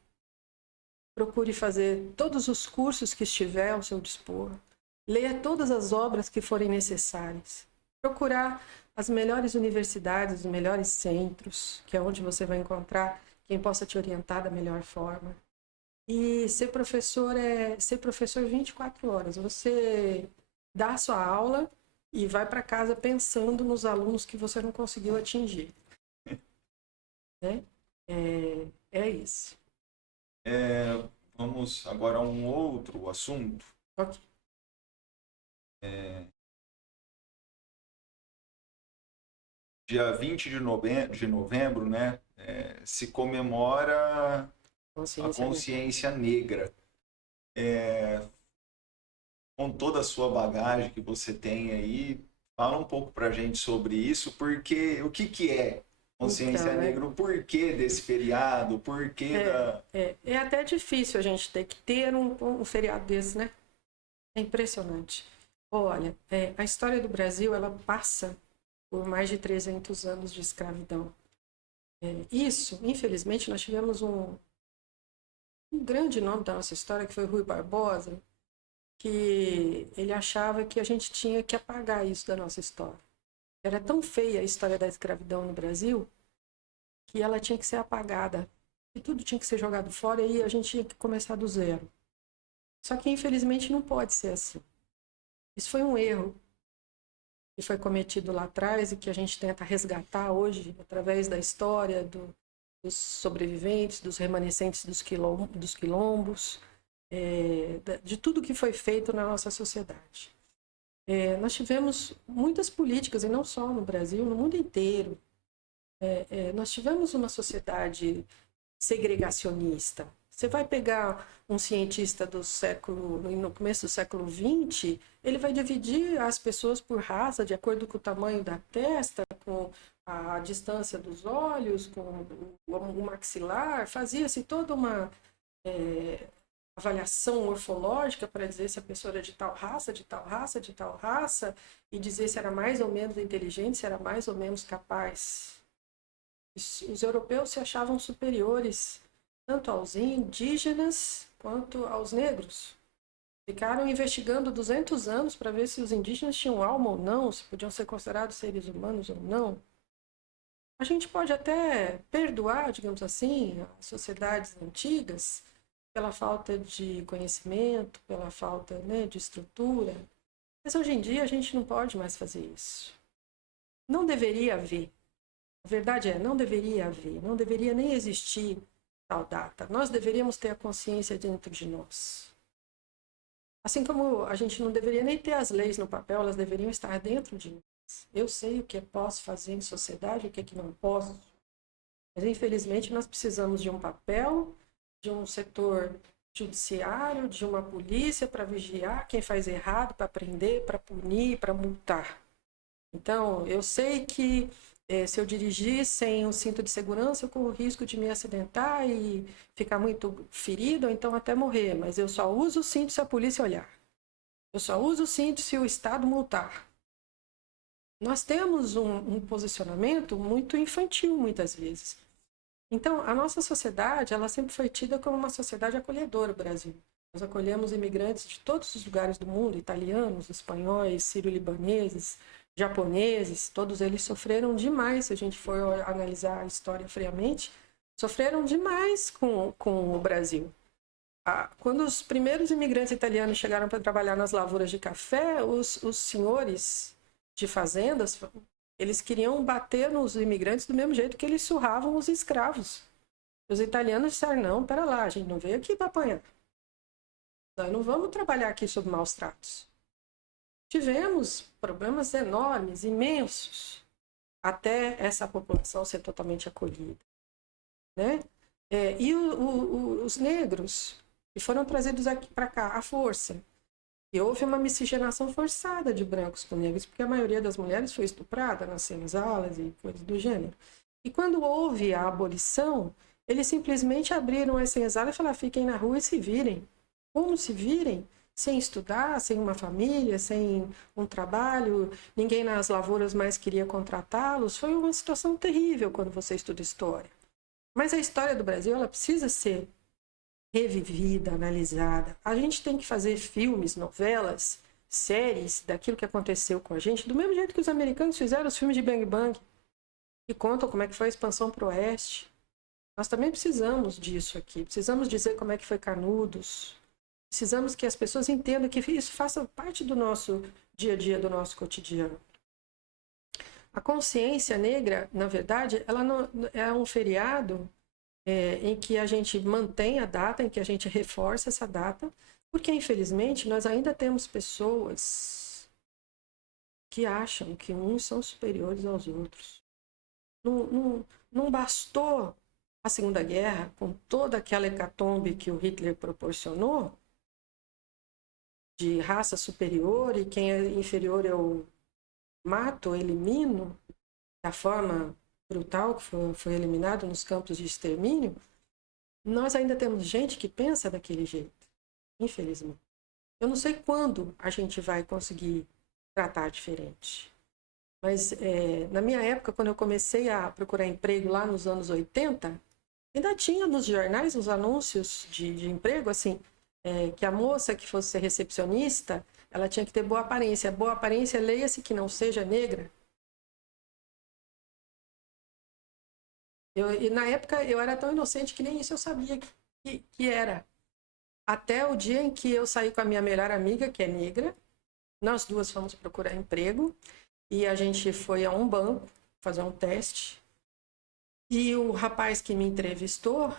Procure fazer todos os cursos que estiver ao seu dispor. Leia todas as obras que forem necessárias. Procurar as melhores universidades, os melhores centros, que é onde você vai encontrar quem possa te orientar da melhor forma. E ser professor é ser professor 24 horas. Você dá a sua aula e vai para casa pensando nos alunos que você não conseguiu atingir. Né? É isso. Vamos agora a um outro assunto. Ok. Dia 20 de novembro, né, se comemora a consciência negra. Com toda a sua bagagem que você tem aí, fala um pouco pra gente sobre isso, porque o que é consciência Então, negra, o porquê desse feriado, o porquê da... É até difícil a gente ter que ter um feriado desse, né? É impressionante. Olha, a história do Brasil, ela passa por mais de 300 anos de escravidão. Isso, infelizmente, nós tivemos um grande nome da nossa história, que foi Rui Barbosa, que ele achava que a gente tinha que apagar isso da nossa história. Era tão feia a história da escravidão no Brasil que ela tinha que ser apagada. E tudo tinha que ser jogado fora e aí a gente tinha que começar do zero. Só que, infelizmente, não pode ser assim. Isso foi um erro que foi cometido lá atrás e que a gente tenta resgatar hoje através da história dos sobreviventes, dos remanescentes dos quilombos, de tudo que foi feito na nossa sociedade. Nós tivemos muitas políticas, e não só no Brasil, no mundo inteiro. Nós tivemos uma sociedade segregacionista. Você vai pegar um cientista no começo do século XX, ele vai dividir as pessoas por raça, de acordo com o tamanho da testa, com a distância dos olhos, com o maxilar. Fazia-se toda uma avaliação morfológica para dizer se a pessoa era de tal raça, de tal raça, de tal raça, e dizer se era mais ou menos inteligente, se era mais ou menos capaz. Os europeus se achavam superiores tanto aos indígenas quanto aos negros. Ficaram investigando 200 anos para ver se os indígenas tinham alma ou não, se podiam ser considerados seres humanos ou não. A gente pode até perdoar, digamos assim, as sociedades antigas pela falta de conhecimento, pela falta, né, de estrutura. Mas hoje em dia a gente não pode mais fazer isso. Não deveria haver. A verdade é, não deveria haver, não deveria nem existir tal data. Nós deveríamos ter a consciência dentro de nós. Assim como a gente não deveria nem ter as leis no papel, elas deveriam estar dentro de nós. Eu sei o que posso fazer em sociedade, o que é que não posso. Mas, infelizmente, nós precisamos de um papel, de um setor judiciário, de uma polícia para vigiar quem faz errado, para prender, para punir, para multar. Então, eu sei que se eu dirigir sem o cinto de segurança, eu corro o risco de me acidentar e ficar muito ferido, ou então até morrer. Mas eu só uso o cinto se a polícia olhar. Eu só uso o cinto se o Estado multar. Nós temos um posicionamento muito infantil, muitas vezes. Então, a nossa sociedade, ela sempre foi tida como uma sociedade acolhedora, o Brasil. Nós acolhemos imigrantes de todos os lugares do mundo, italianos, espanhóis, sírio-libaneses, japoneses, todos eles sofreram demais, se a gente for analisar a história friamente, sofreram demais com o Brasil. Quando os primeiros imigrantes italianos chegaram para trabalhar nas lavouras de café, os senhores de fazendas, eles queriam bater nos imigrantes do mesmo jeito que eles surravam os escravos. Os italianos disseram, não, pera lá, a gente não veio aqui para apanhar. Nós não vamos trabalhar aqui sob maus tratos. Tivemos problemas enormes, imensos, até essa população ser totalmente acolhida. Né? E os negros, que foram trazidos aqui para cá à força. E houve uma miscigenação forçada de brancos com negros, porque a maioria das mulheres foi estuprada nas senzalas e coisas do gênero. E quando houve a abolição, eles simplesmente abriram as senzalas e falaram, fiquem na rua e se virem. Como se virem? sem estudar, sem uma família, sem um trabalho, ninguém nas lavouras mais queria contratá-los. Foi uma situação terrível quando você estuda história. Mas a história do Brasil, ela precisa ser revivida, analisada. A gente tem que fazer filmes, novelas, séries daquilo que aconteceu com a gente, do mesmo jeito que os americanos fizeram os filmes de Bang Bang, que contam como é que foi a expansão para o Oeste. Nós também precisamos disso aqui. Precisamos dizer como é que foi Canudos. Precisamos que as pessoas entendam que isso faça parte do nosso dia a dia, do nosso cotidiano. A consciência negra, na verdade, ela não, é um feriado em que a gente mantém a data, em que a gente reforça essa data, porque, infelizmente, nós ainda temos pessoas que acham que uns são superiores aos outros. Não bastou a Segunda Guerra, com toda aquela hecatombe que o Hitler proporcionou, de raça superior, e quem é inferior eu mato, elimino, da forma brutal que foi eliminado nos campos de extermínio, nós ainda temos gente que pensa daquele jeito, infelizmente. Eu não sei quando a gente vai conseguir tratar diferente. Mas na minha época, quando eu comecei a procurar emprego lá nos anos 80, ainda tinha nos jornais os anúncios de emprego, assim, que a moça que fosse ser recepcionista, ela tinha que ter boa aparência. Boa aparência, leia-se que não seja negra. E na época eu era tão inocente que nem isso eu sabia que era. Até o dia em que eu saí com a minha melhor amiga, que é negra, nós duas fomos procurar emprego e a gente foi a um banco fazer um teste. E o rapaz que me entrevistou,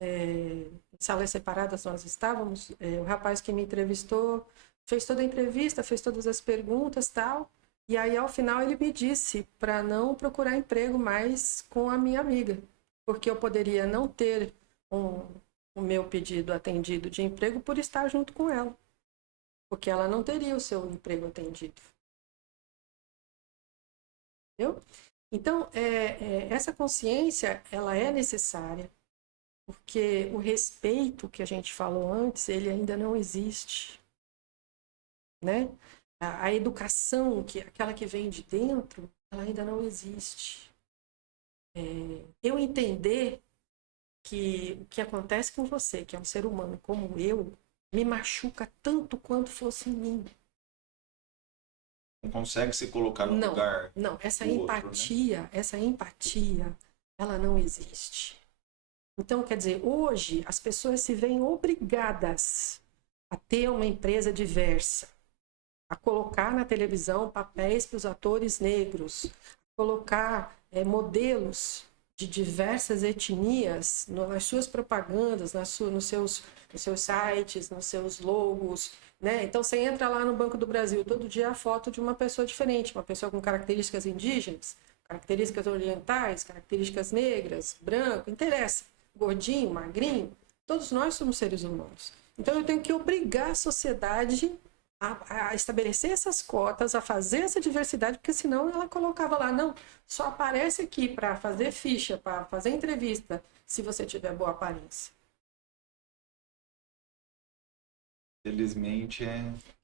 em salas separadas nós estávamos, o rapaz que me entrevistou fez toda a entrevista, fez todas as perguntas e tal. E aí, ao final, ele me disse para não procurar emprego mais com a minha amiga, porque eu poderia não ter o meu pedido atendido de emprego por estar junto com ela, porque ela não teria o seu emprego atendido. Entendeu? Então, essa consciência, ela é necessária, porque o respeito que a gente falou antes, ele ainda não existe, né? A educação, aquela que vem de dentro, ela ainda não existe. Eu entender que o que acontece com você, que é um ser humano como eu, me machuca tanto quanto fosse em mim. Não consegue se colocar no lugar. Não, essa do empatia, outro, né? essa empatia, ela não existe. Então, quer dizer, hoje as pessoas se veem obrigadas a ter uma empresa diversa, a colocar na televisão papéis para os atores negros, colocar modelos de diversas etnias nas suas propagandas, nos seus sites, nos seus logos, né? Então, você entra lá no Banco do Brasil, todo dia a foto de uma pessoa diferente, uma pessoa com características indígenas, características orientais, características negras, branco, interessa, gordinho, magrinho, todos nós somos seres humanos. Então, eu tenho que obrigar a sociedade a estabelecer essas cotas, a fazer essa diversidade, porque senão ela colocava lá, não, só aparece aqui para fazer ficha, para fazer entrevista, se você tiver boa aparência. Felizmente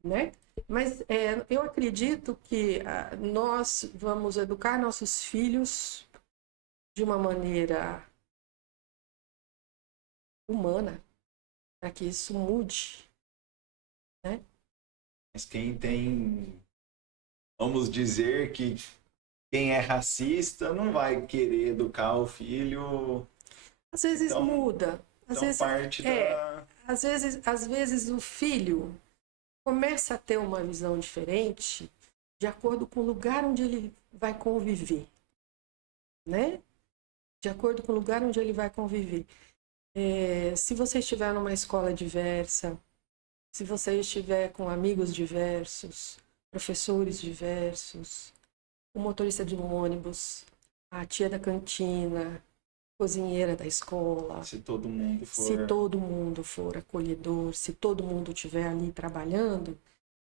Né? Mas eu acredito que nós vamos educar nossos filhos de uma maneira humana, para que isso mude, né? Mas quem tem, vamos dizer que quem é racista não vai querer educar o filho. Às vezes Então, muda. Às vezes, parte da... às vezes o filho começa a ter uma visão diferente de acordo com o lugar onde ele vai conviver, né? De acordo com o lugar onde ele vai conviver. Se você estiver numa escola diversa, se você estiver com amigos diversos, professores diversos, o motorista de um ônibus, a tia da cantina, cozinheira da escola, se todo mundo for acolhedor, se todo mundo estiver ali trabalhando,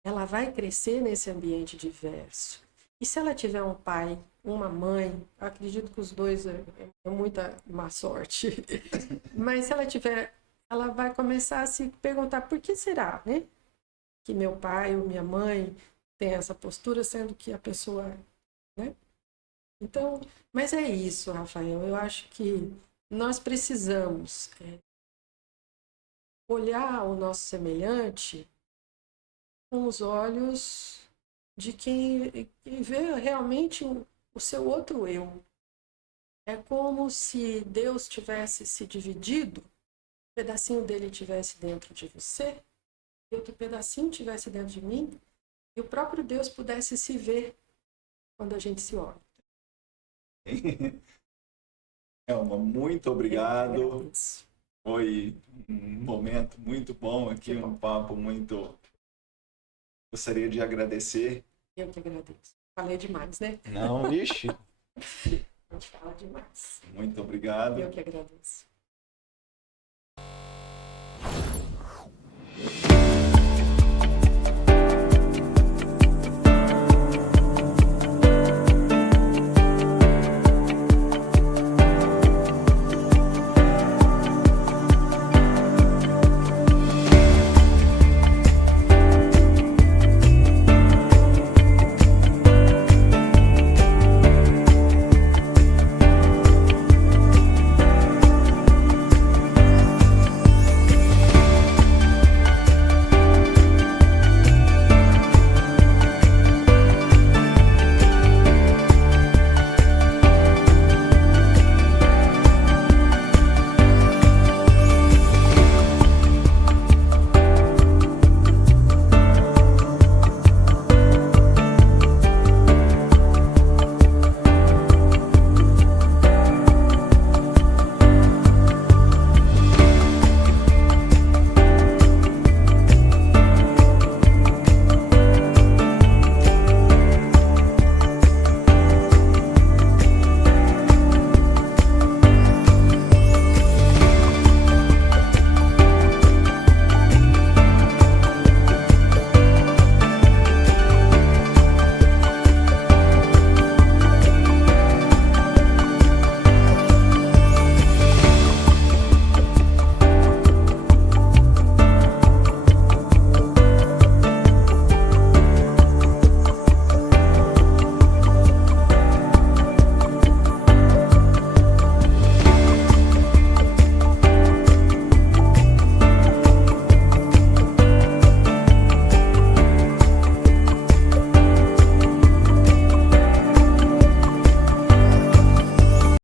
ela vai crescer nesse ambiente diverso. E se ela tiver um pai, uma mãe, eu acredito que os dois é muita má sorte, mas se ela tiver, ela vai começar a se perguntar por que será, né? que meu pai ou minha mãe tem essa postura, sendo que a pessoa, né? Então, mas é isso, Rafael. Eu acho que nós precisamos olhar o nosso semelhante com os olhos de quem vê realmente o seu outro eu. É como se Deus tivesse se dividido, um pedacinho dele tivesse dentro de você, e outro pedacinho tivesse dentro de mim, e o próprio Deus pudesse se ver quando a gente se olha. Elma, muito obrigado. Foi um momento muito bom aqui, um papo muito... Gostaria de agradecer. Eu que agradeço. Falei demais, né? Não, ixi. A gente fala demais. Muito obrigado. Eu que agradeço.